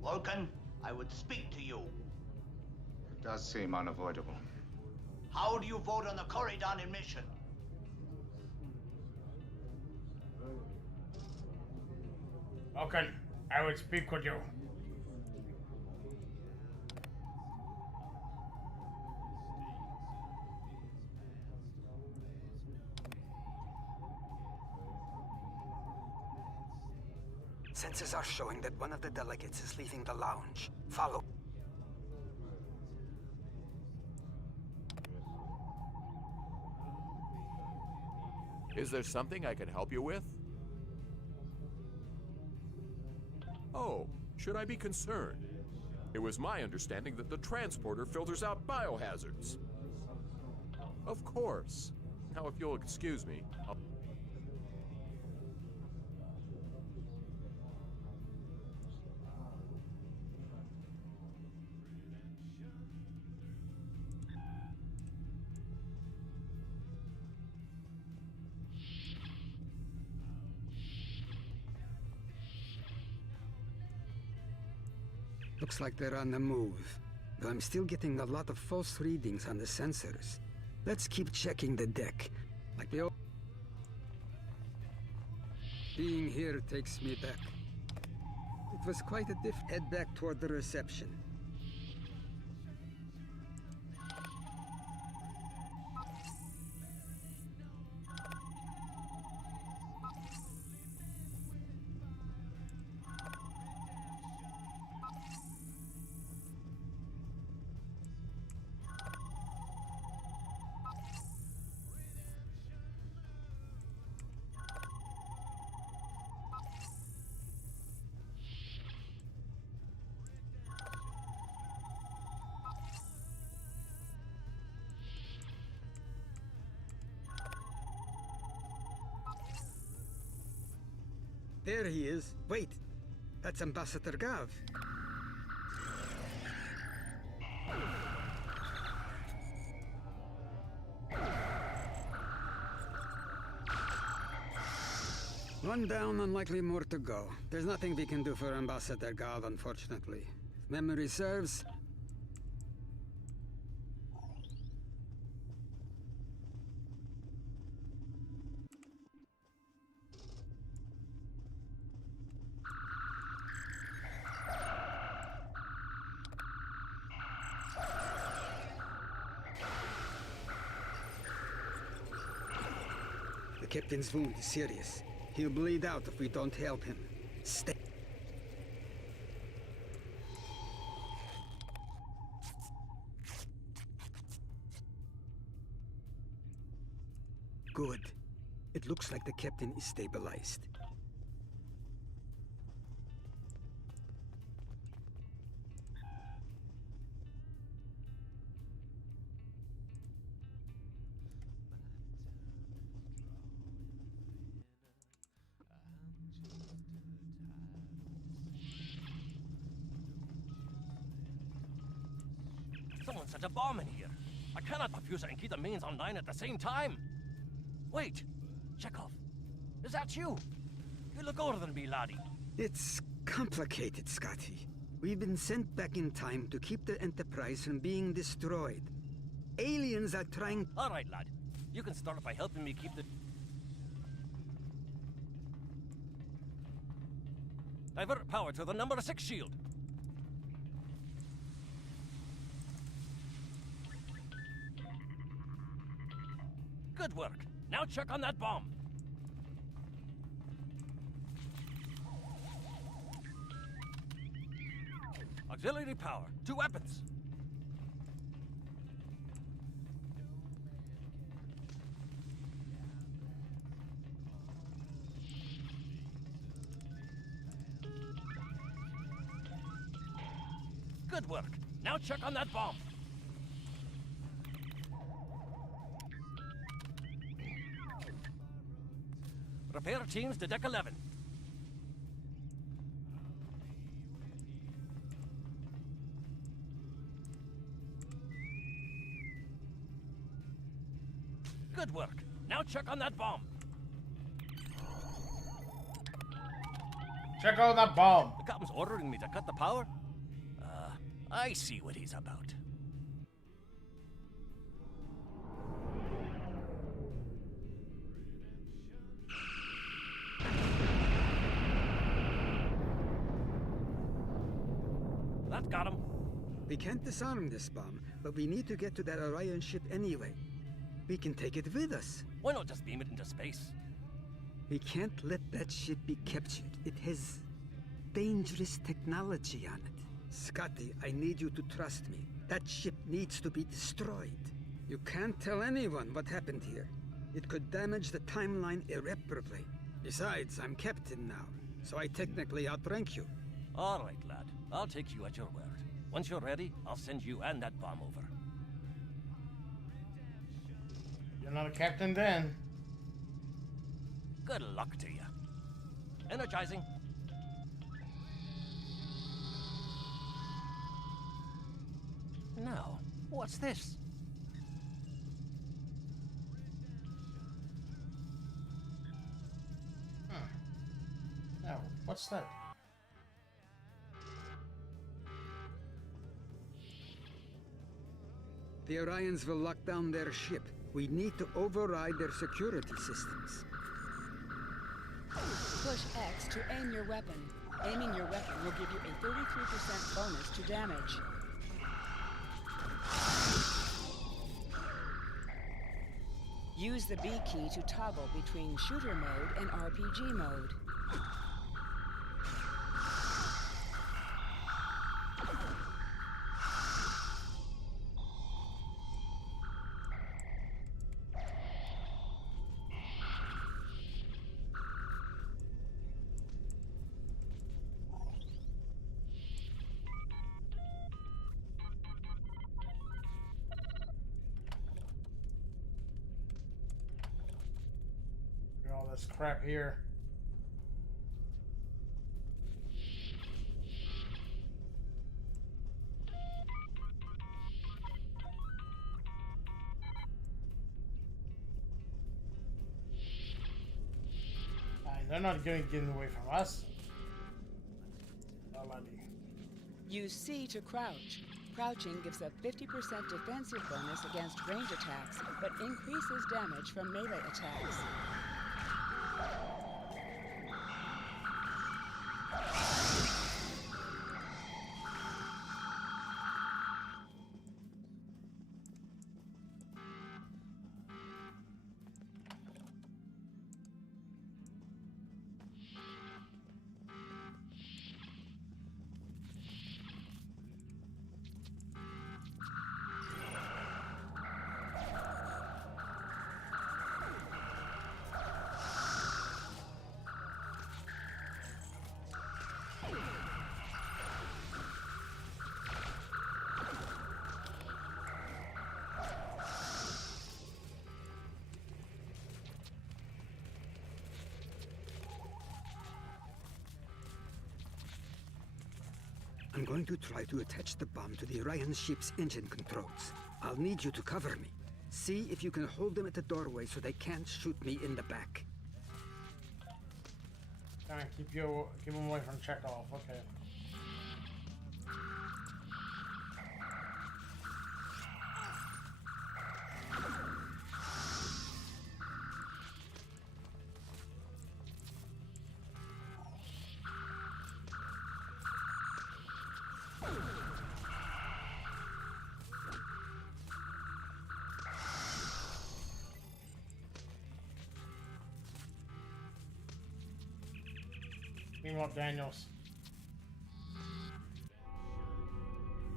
Vulcan, I would speak to you. It does seem unavoidable. How do you vote on the Corridon mission? Vulcan, I would speak with you. Sensors are showing that one of the delegates is leaving the lounge. Follow. Is there something I can help you with? Oh, should I be concerned? It was my understanding that the transporter filters out biohazards. Of course. Now, if you'll excuse me, I'll... Looks like they're on the move. Though I'm still getting a lot of false readings on the sensors. Let's keep checking the deck. Like we all... Being here takes me back. It was quite a head back toward the reception. There he is. Wait, that's Ambassador Gav. One down and likely more to go. There's nothing we can do for Ambassador Gav, unfortunately. If memory serves... The captain's wound is serious. He'll bleed out if we don't help him. Stay. Good. It looks like the captain is stabilized. Someone set a bomb in here. I cannot defuse it and keep the mains online at the same time. Wait, Chekhov, is that you? You look older than me, laddie. It's complicated, Scotty. We've been sent back in time to keep the Enterprise from being destroyed. Aliens are trying... All right, lad. You can start by helping me keep the... Divert power to the number 6 shield. Good work. Now check on that bomb. Auxiliary power. 2 weapons. Good work. Now check on that bomb. Repair teams to deck 11. Good work. Now check on that bomb. Check on that bomb. The captain's ordering me to cut the power? I see what he's about. That got him. We can't disarm this bomb, but we need to get to that Orion ship anyway. We can take it with us. Why not just beam it into space? We can't let that ship be captured. It has dangerous technology on it. Scotty, I need you to trust me. That ship needs to be destroyed. You can't tell anyone what happened here. It could damage the timeline irreparably. Besides, I'm captain now, so I technically outrank you. All right, lad. I'll take you at your word. Once you're ready, I'll send you and that bomb over. You're not a captain then. Good luck to you. Energizing. Now, what's this? Now, what's that? The Orions will lock down their ship. We need to override their security systems. Push X to aim your weapon. Aiming your weapon will give you a 33% bonus to damage. Use the B key to toggle between shooter mode and RPG mode. All this crap here. They're not going to get away from us. Use C to crouch. Crouching gives a 50% defensive bonus against range attacks, but increases damage from melee attacks. I'm going to try to attach the bomb to the Orion ship's engine controls. I'll need you to cover me. See if you can hold them at the doorway so they can't shoot me in the back. Trying to keep them away from Chekhov. Okay. Meanwhile, Daniels.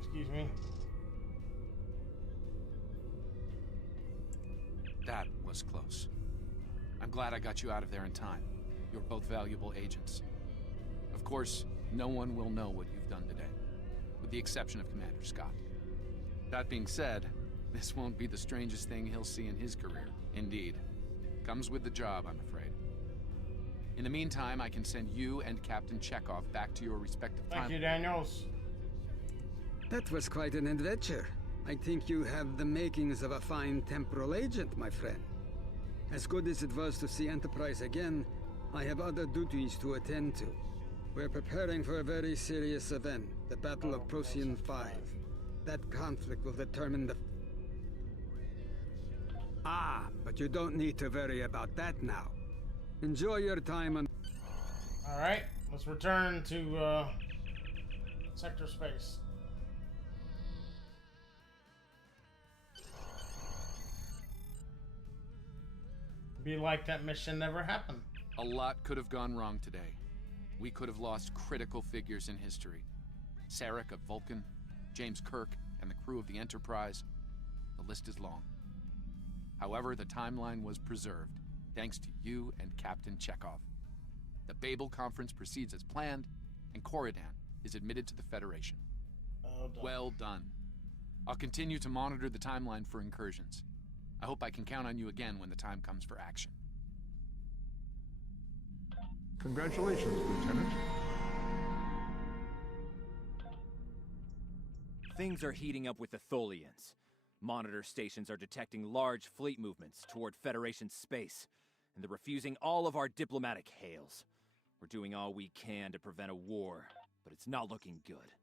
Excuse me. That was close. I'm glad I got you out of there in time. You're both valuable agents. Of course, no one will know what you've done today, with the exception of Commander Scott. That being said, this won't be the strangest thing he'll see in his career. Indeed. Comes with the job, I'm afraid. In the meantime, I can send you and Captain Chekhov back to your respective timelines. Thank you, Daniels. That was quite an adventure. I think you have the makings of a fine temporal agent, my friend. As good as it was to see Enterprise again, I have other duties to attend to. We're preparing for a very serious event, the Battle of Procyon 5. That conflict will determine the... Ah, but you don't need to worry about that now. Enjoy your time on... Alright, let's return to sector space. Be like that mission never happened. A lot could have gone wrong today. We could have lost critical figures in history. Sarek of Vulcan, James Kirk, and the crew of the Enterprise. The list is long. However, the timeline was preserved, thanks to you and Captain Chekhov. The Babel Conference proceeds as planned, and Corridan is admitted to the Federation. Well done. I'll continue to monitor the timeline for incursions. I hope I can count on you again when the time comes for action. Congratulations, Lieutenant. Things are heating up with the Tholians. Monitor stations are detecting large fleet movements toward Federation space, and they're refusing all of our diplomatic hails. We're doing all we can to prevent a war, but it's not looking good.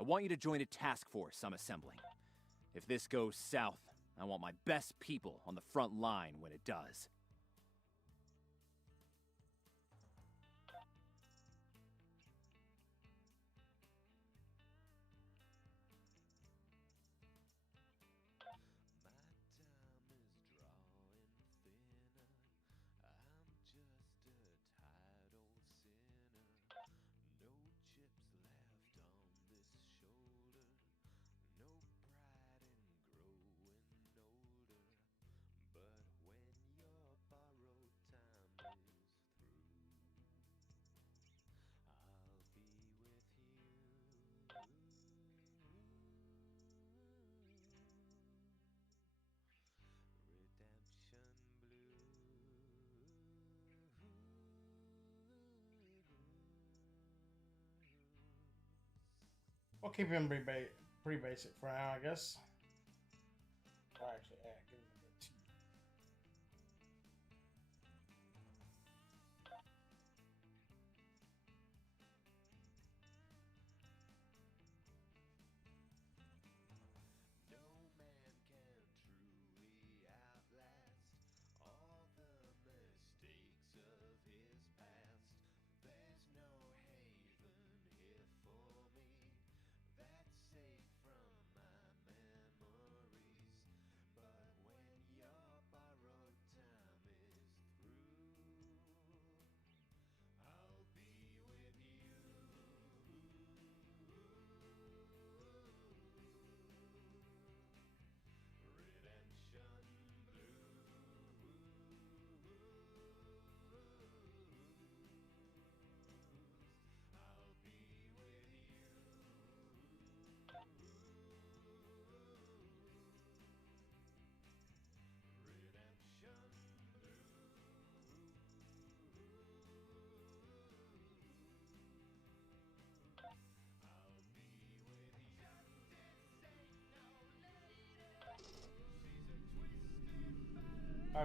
I want you to join a task force I'm assembling. If this goes south, I want my best people on the front line when it does. We'll keep him pretty basic for now, I guess. Or actually, yeah, give him a bit too.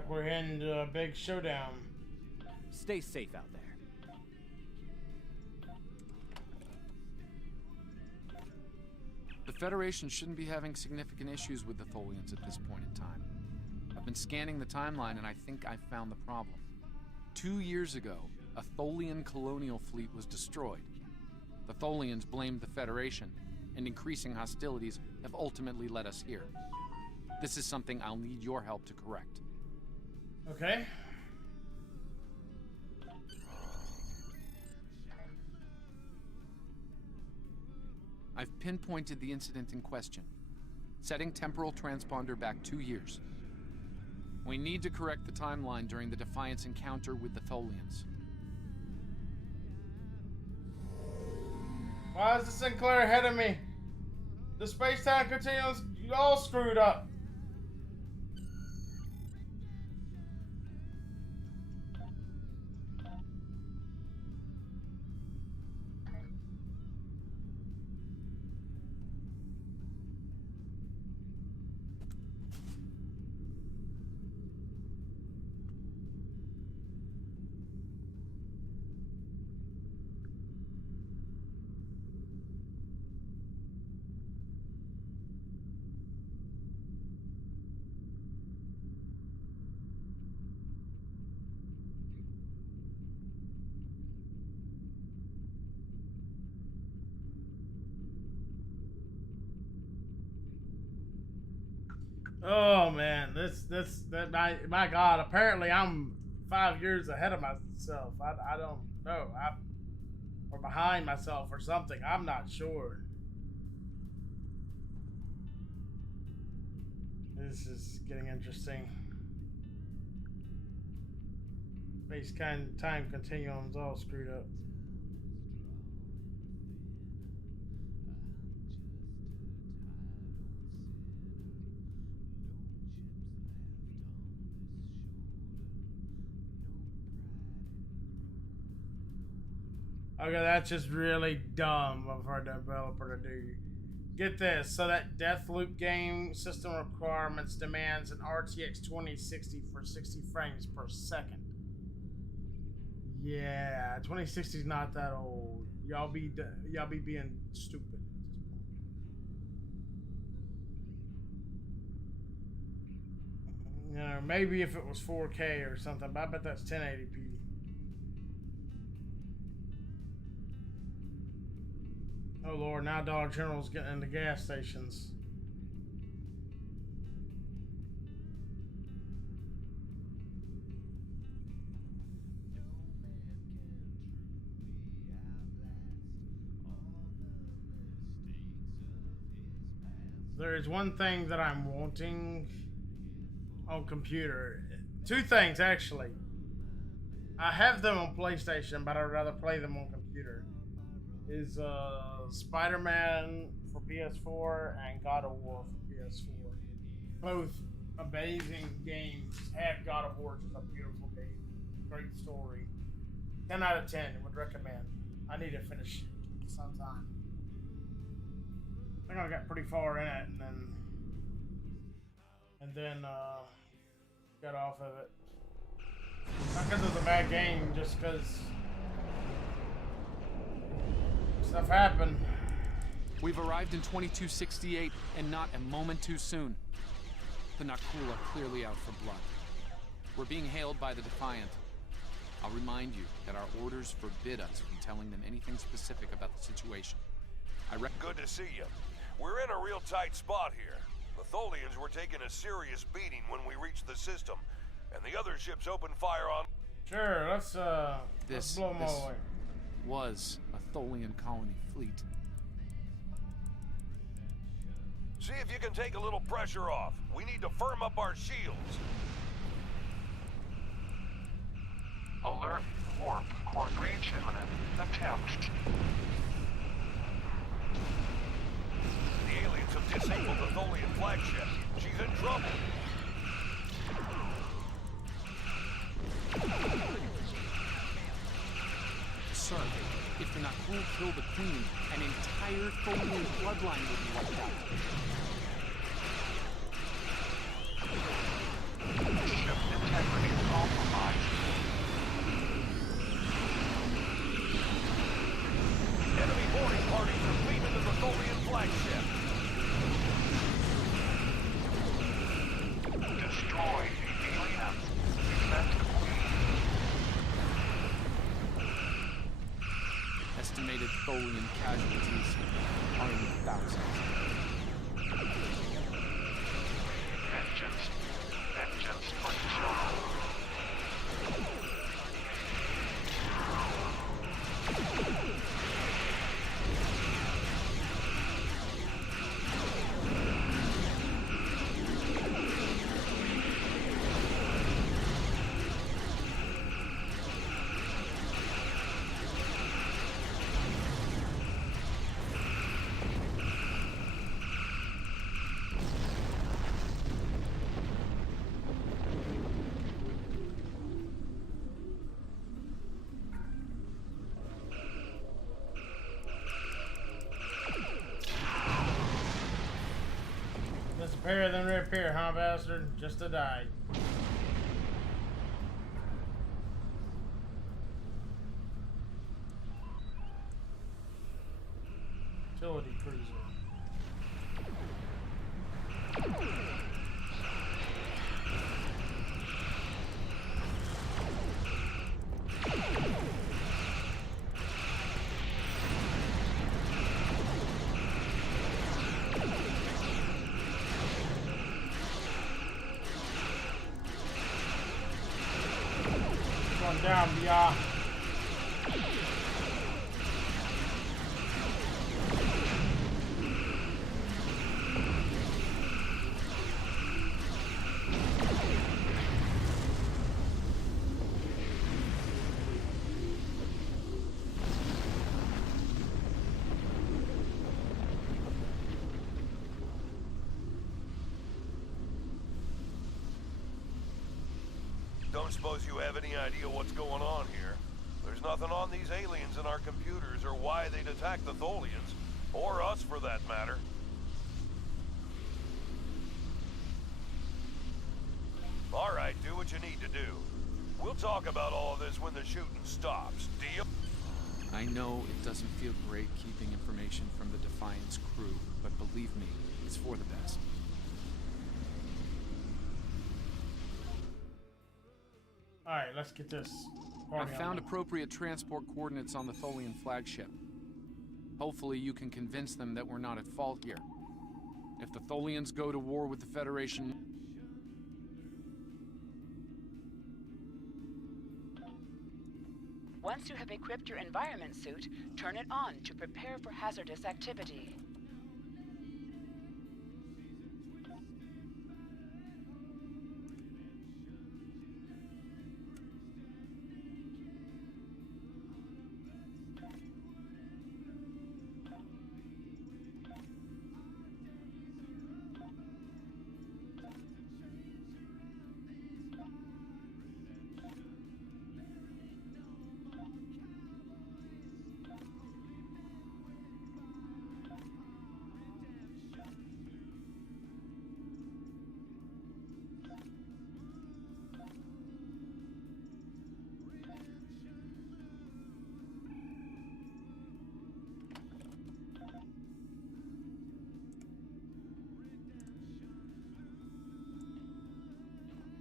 like we're heading to a big showdown. Stay safe out there. The Federation shouldn't be having significant issues with the Tholians at this point in time. I've been scanning the timeline and I think I found the problem. 2 years ago, a Tholian colonial fleet was destroyed. The Tholians blamed the Federation, and increasing hostilities have ultimately led us here. This is something I'll need your help to correct. Okay. I've pinpointed the incident in question, setting temporal transponder back 2 years. We need to correct the timeline during the Defiance encounter with the Tholians. Why is the Sinclair ahead of me? The space-time continuum's all screwed up. Oh man, my God, apparently I'm 5 years ahead of myself. I don't know. Or behind myself or something. I'm not sure. This is getting interesting. Space-time continuum's all screwed up. Okay, that's just really dumb of our developer to do. Get this, so that Deathloop game system requirements demands an RTX 2060 for 60 frames per second. Yeah, 2060 is not that old. Y'all be being stupid. You know, maybe if it was 4K or something, but I bet that's 1080p. Oh Lord, now Dollar General's getting into gas stations. There is one thing that I'm wanting on computer. Two things, actually. I have them on PlayStation, but I'd rather play them on computer. Is Spider-Man for PS4 and God of War for PS4. Both amazing games. Have God of War, just a beautiful game. Great story. 10 out of 10 would recommend. I need to finish sometime. I think I got pretty far in it and then got off of it. Not because it's a bad game, just because stuff happened. We've arrived in 2268 and not a moment too soon. The Nakul are clearly out for blood. We're being hailed by the Defiant. I'll remind you that our orders forbid us from telling them anything specific about the situation. Good to see you. We're in a real tight spot here. The Tholians were taking a serious beating when we reached the system, and the other ships opened fire on... Sure, let's blow them all away. Was a Tholian colony fleet. See if you can take a little pressure off. We need to firm up our shields. Alert, warp, core range imminent. Attempt. The aliens have disabled the Tholian flagship. She's in trouble. Sir, if the Nakul kill the Queen, an entire Tholian bloodline will be wiped out. ship's integrity compromised. Enemy boarding parties are leaving the Tholian flagship. Destroy the aliens. Event complete. Estimated Tholian casualties are in the thousands. Vengeance for children. Disappear then reappear, huh, bastard? Just to die. Utility cruiser. Going down, BR. Don't suppose you have any idea what's going on here. There's nothing on these aliens in our computers or why they'd attack the Tholians, or us for that matter. All right, do what you need to do. We'll talk about all of this when the shooting stops. Deal? I know it doesn't feel great keeping information from the Defiance crew, but believe me, it's for the best. Alright, let's get this. I found appropriate transport coordinates on the Tholian flagship. Hopefully you can convince them that we're not at fault here. If the Tholians go to war with the Federation... Once you have equipped your environment suit, turn it on to prepare for hazardous activity.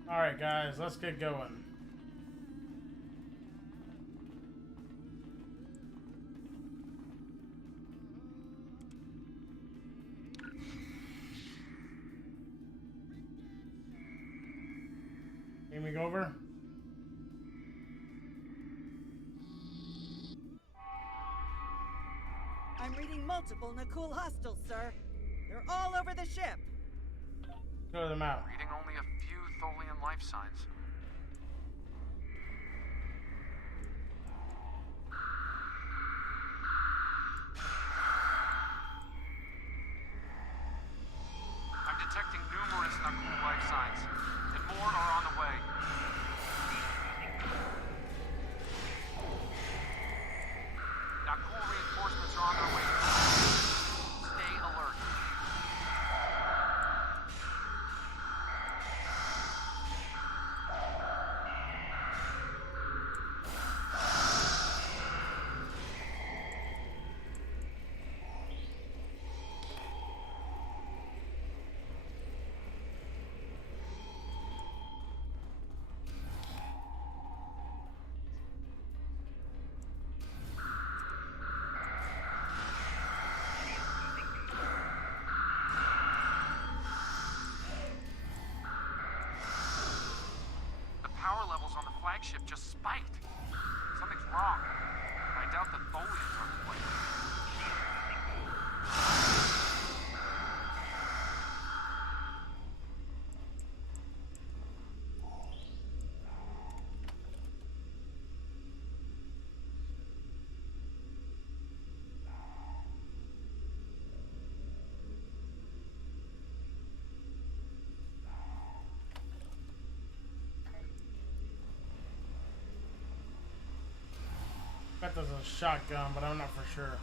Alright guys, let's get going. Aiming over. I'm reading multiple Nakul hostiles, sir. They're all over the ship. Clear them out. Reading only a few Tholian life signs. I'm detecting numerous Nakul life signs, and more are on the way. Nakul reinforcements are on their way. Stay alert. ship just spiked. Something's wrong. I doubt the Tholians are to blame. I bet there's a shotgun, but I'm not for sure.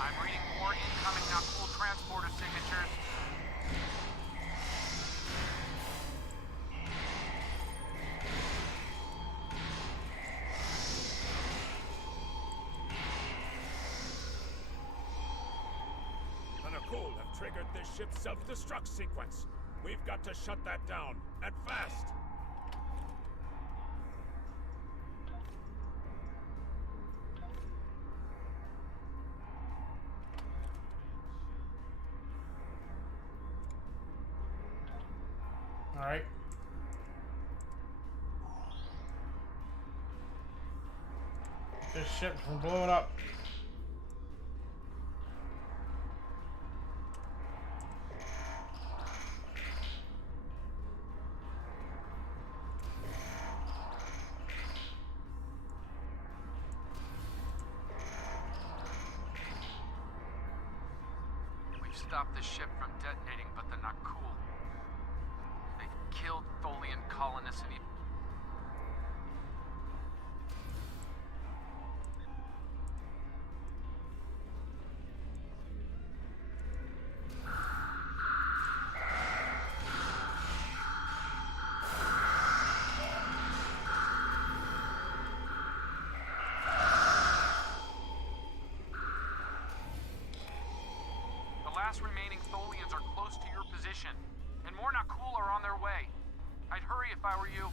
I'm reading more incoming Nakul transporter signatures. Nakul have triggered this ship's self-destruct sequence. We've got to shut that down, and fast! Alright. This ship from blowing up. Stopped the ship from detonating, but the Nakul. They've killed Tholian colonists and remaining Tholians are close to your position, and more Nakul are on their way. I'd hurry if I were you.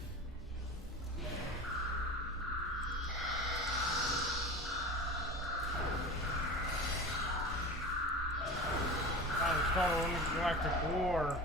Time to start an intergalactic war.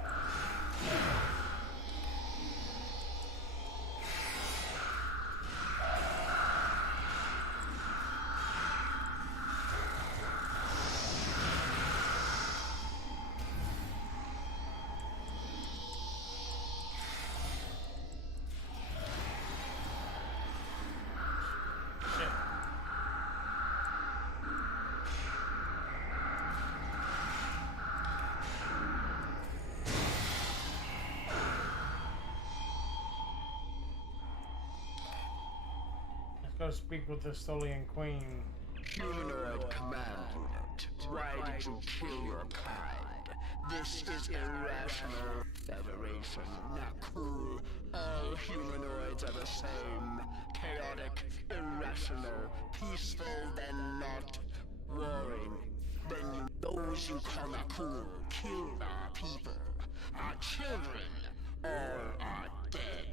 Go speak with the Tholian Queen. Humanoid command unit, why did you kill your kind? This is irrational. Federation, Nakul. All humanoids are the same. Chaotic, irrational, peaceful, then not. Warring. Then those you call Nakul killed our people. Our children, all are dead.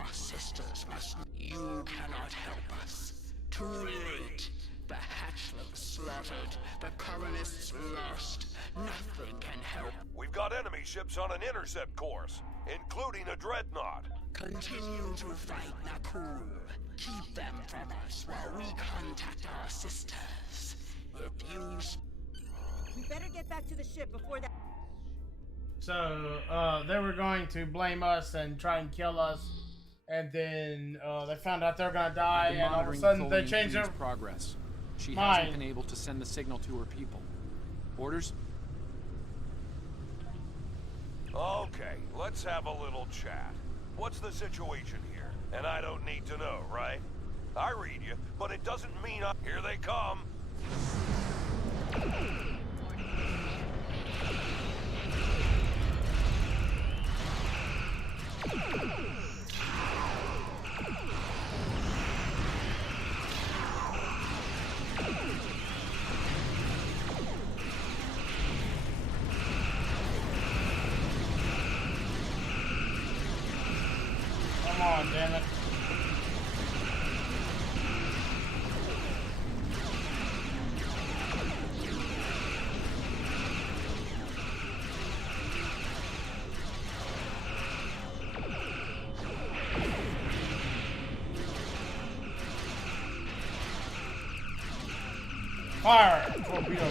Our sisters must. You cannot help us. Too late. The hatchlings slaughtered. The colonists lost. Nothing can help. We've got enemy ships on an intercept course, including a dreadnought. Continue to fight Nakul. Keep them from us while we contact our sisters. If you... We better get back to the ship before that... So, they were going to blame us and try and kill us. And then they found out they're gonna die, and all of a sudden they changed their progress. She mind. Hasn't been able to send the signal to her people. Orders? Okay, let's have a little chat. What's the situation here? And I don't need to know, right? I read you, but it doesn't mean I... Here they come! Come on, damn it. Fire! Torpedo.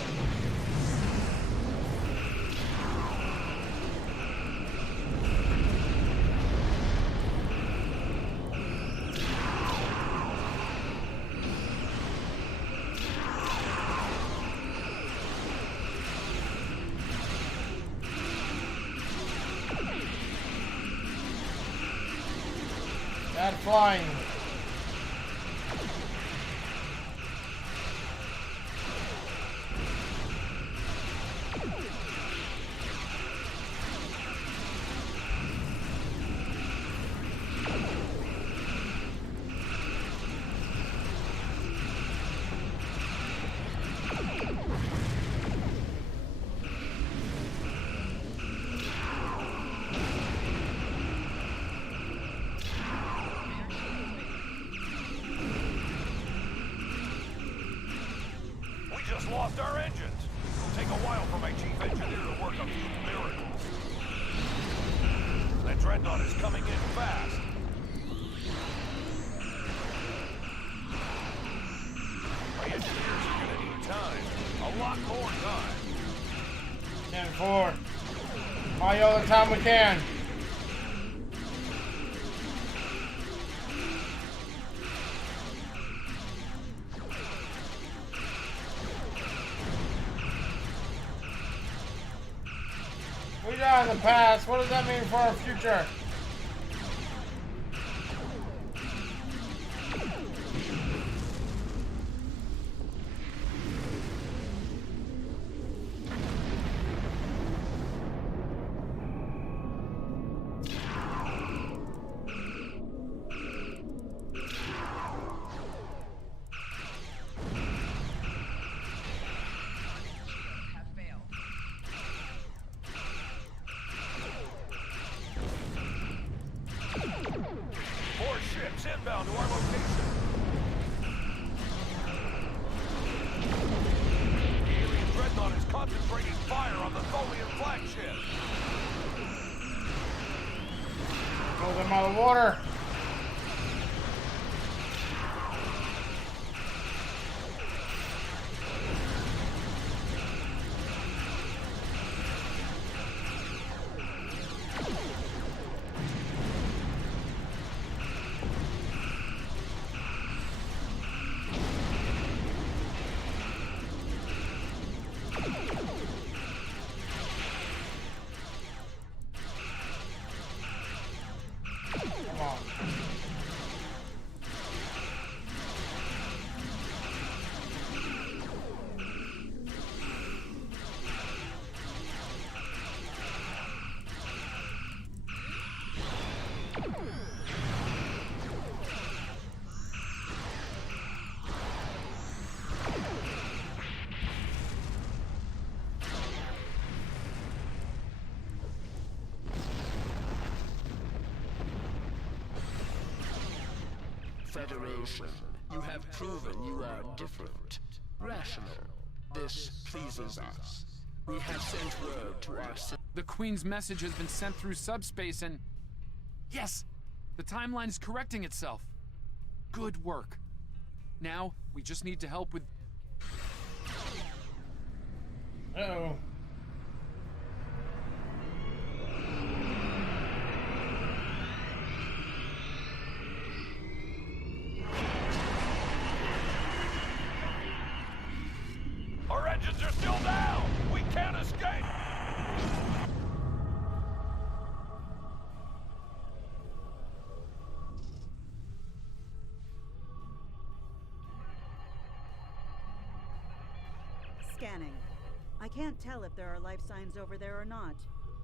Bad flying. Lost our engines. It'll take a while for my chief engineer to work a few miracles. That dreadnought is coming in fast. My engineers are gonna need time. A lot more time. 10-4. All the time we can. We died in the past. What does that mean for our future? Inbound to our location. The alien dreadnought is concentrating fire on the Tholian flagship. Pull them out of the water. Federation, you have proven you are different, rational. This pleases us. We have sent word to our... The Queen's message has been sent through subspace and... Yes! The timeline is correcting itself. Good work. Now, we just need to help with... Uh-oh. Our engines are still down! We can't escape! Scanning. I can't tell if there are life signs over there or not.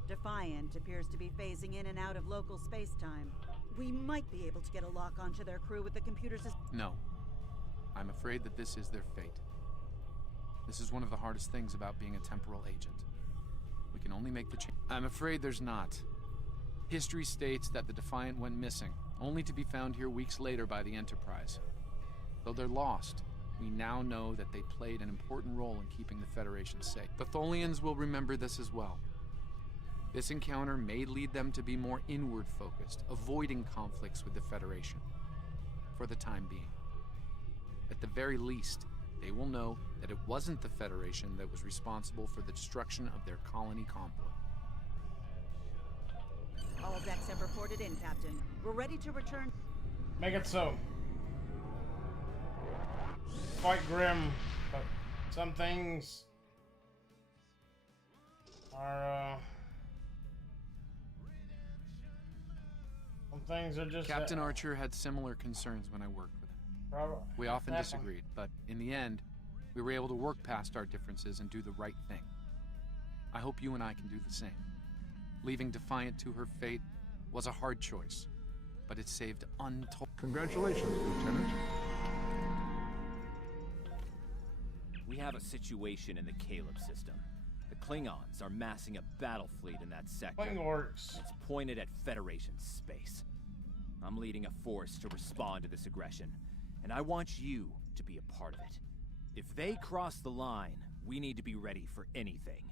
Defiant appears to be phasing in and out of local space-time. We might be able to get a lock onto their crew with the computer system. No. I'm afraid that this is their fate. This is one of the hardest things about being a temporal agent. We can only make the change. I'm afraid there's not. History states that the Defiant went missing, only to be found here weeks later by the Enterprise. Though they're lost, we now know that they played an important role in keeping the Federation safe. The Tholians will remember this as well. This encounter may lead them to be more inward-focused, avoiding conflicts with the Federation. For the time being. At the very least, they will know that it wasn't the Federation that was responsible for the destruction of their colony convoy. All decks have reported in, Captain. We're ready to return. Make it so. Quite grim, but some things are, some things are just... Captain Archer had similar concerns when I worked with him. We often disagreed, but in the end, we were able to work past our differences and do the right thing. I hope you and I can do the same. Leaving Defiant to her fate was a hard choice, but it saved untold... Congratulations, Lieutenant. We have a situation in the Caleb system. The Klingons are massing a battle fleet in that sector. It's pointed at Federation space. I'm leading a force to respond to this aggression, and I want you to be a part of it. If they cross the line, we need to be ready for anything.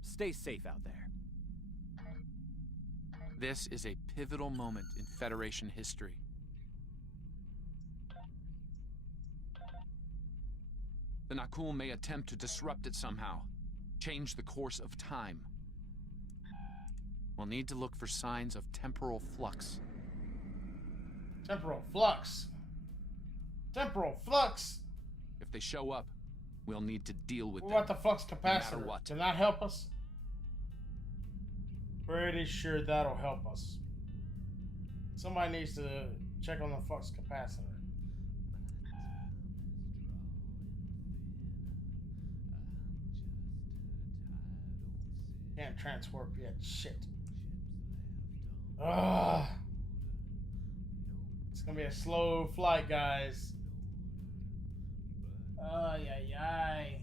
Stay safe out there. This is a pivotal moment in Federation history. The Nakul may attempt to disrupt it somehow, change the course of time. We'll need to look for signs of temporal flux. Temporal flux. Temporal flux. If they show up, we'll need to deal with them. What the flux capacitor? No matter what. Can that help us? Pretty sure that'll help us. Somebody needs to check on the flux capacitor. Can't transwarp yet. Shit. Ugh. It's gonna be a slow flight, guys. Ay, ay, ay.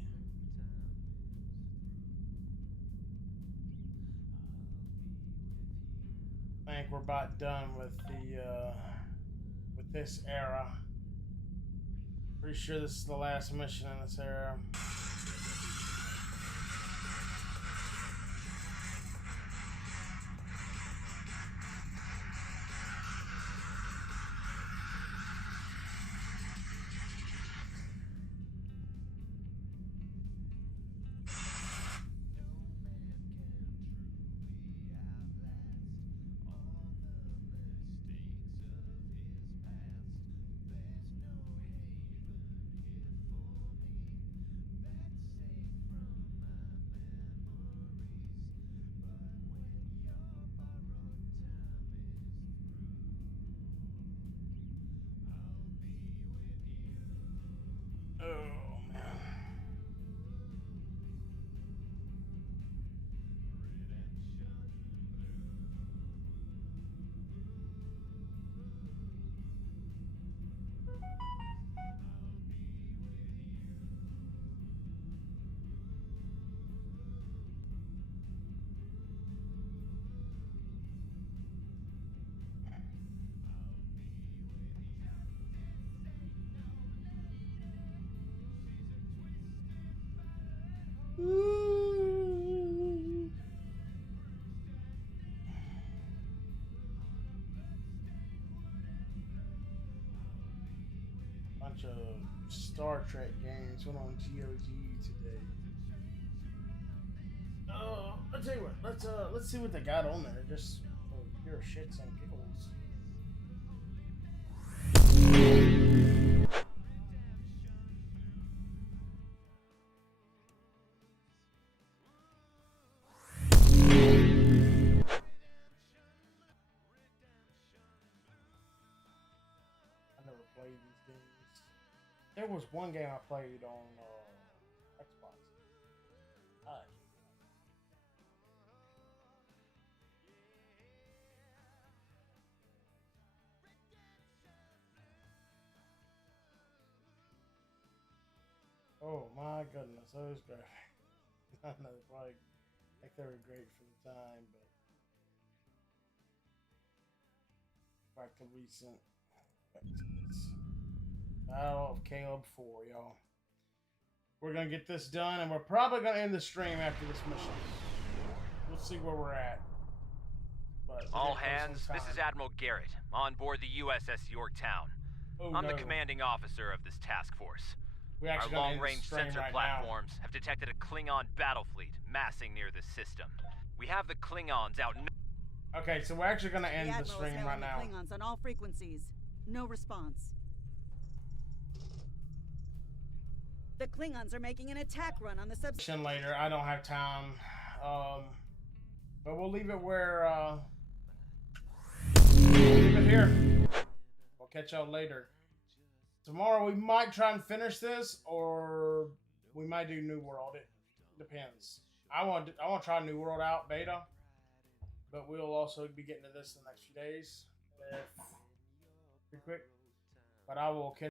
I think we're about done with the with this era. Pretty sure this is the last mission in this era. Bunch of Star Trek games went on GOG today. I'll tell you what. Let's see what they got on there, just for pure shits and giggles. There was one game I played on Xbox. Oh my goodness, those graphics. I know, probably think they were great for the time, but back to recent. Back to this. Battle of Caleb 4, y'all. We're gonna get this done, and we're probably gonna end the stream after this mission. We'll see where we're at. But all hands, this is Admiral Garrett, on board the USS Yorktown. I'm the commanding officer of this task force. Our long-range sensor platforms have detected a Klingon battle fleet massing near the system. We have the Klingons out. Okay, so we're actually gonna end the stream right now. Klingons on all frequencies. No response. The Klingons are making an attack run on the substation. Later, I don't have time. But we'll leave it where. We'll leave it here. We'll catch y'all later. Tomorrow we might try and finish this, or we might do New World. It depends. I want to try New World out beta, but we'll also be getting to this in the next few days. Pretty quick. But I will catch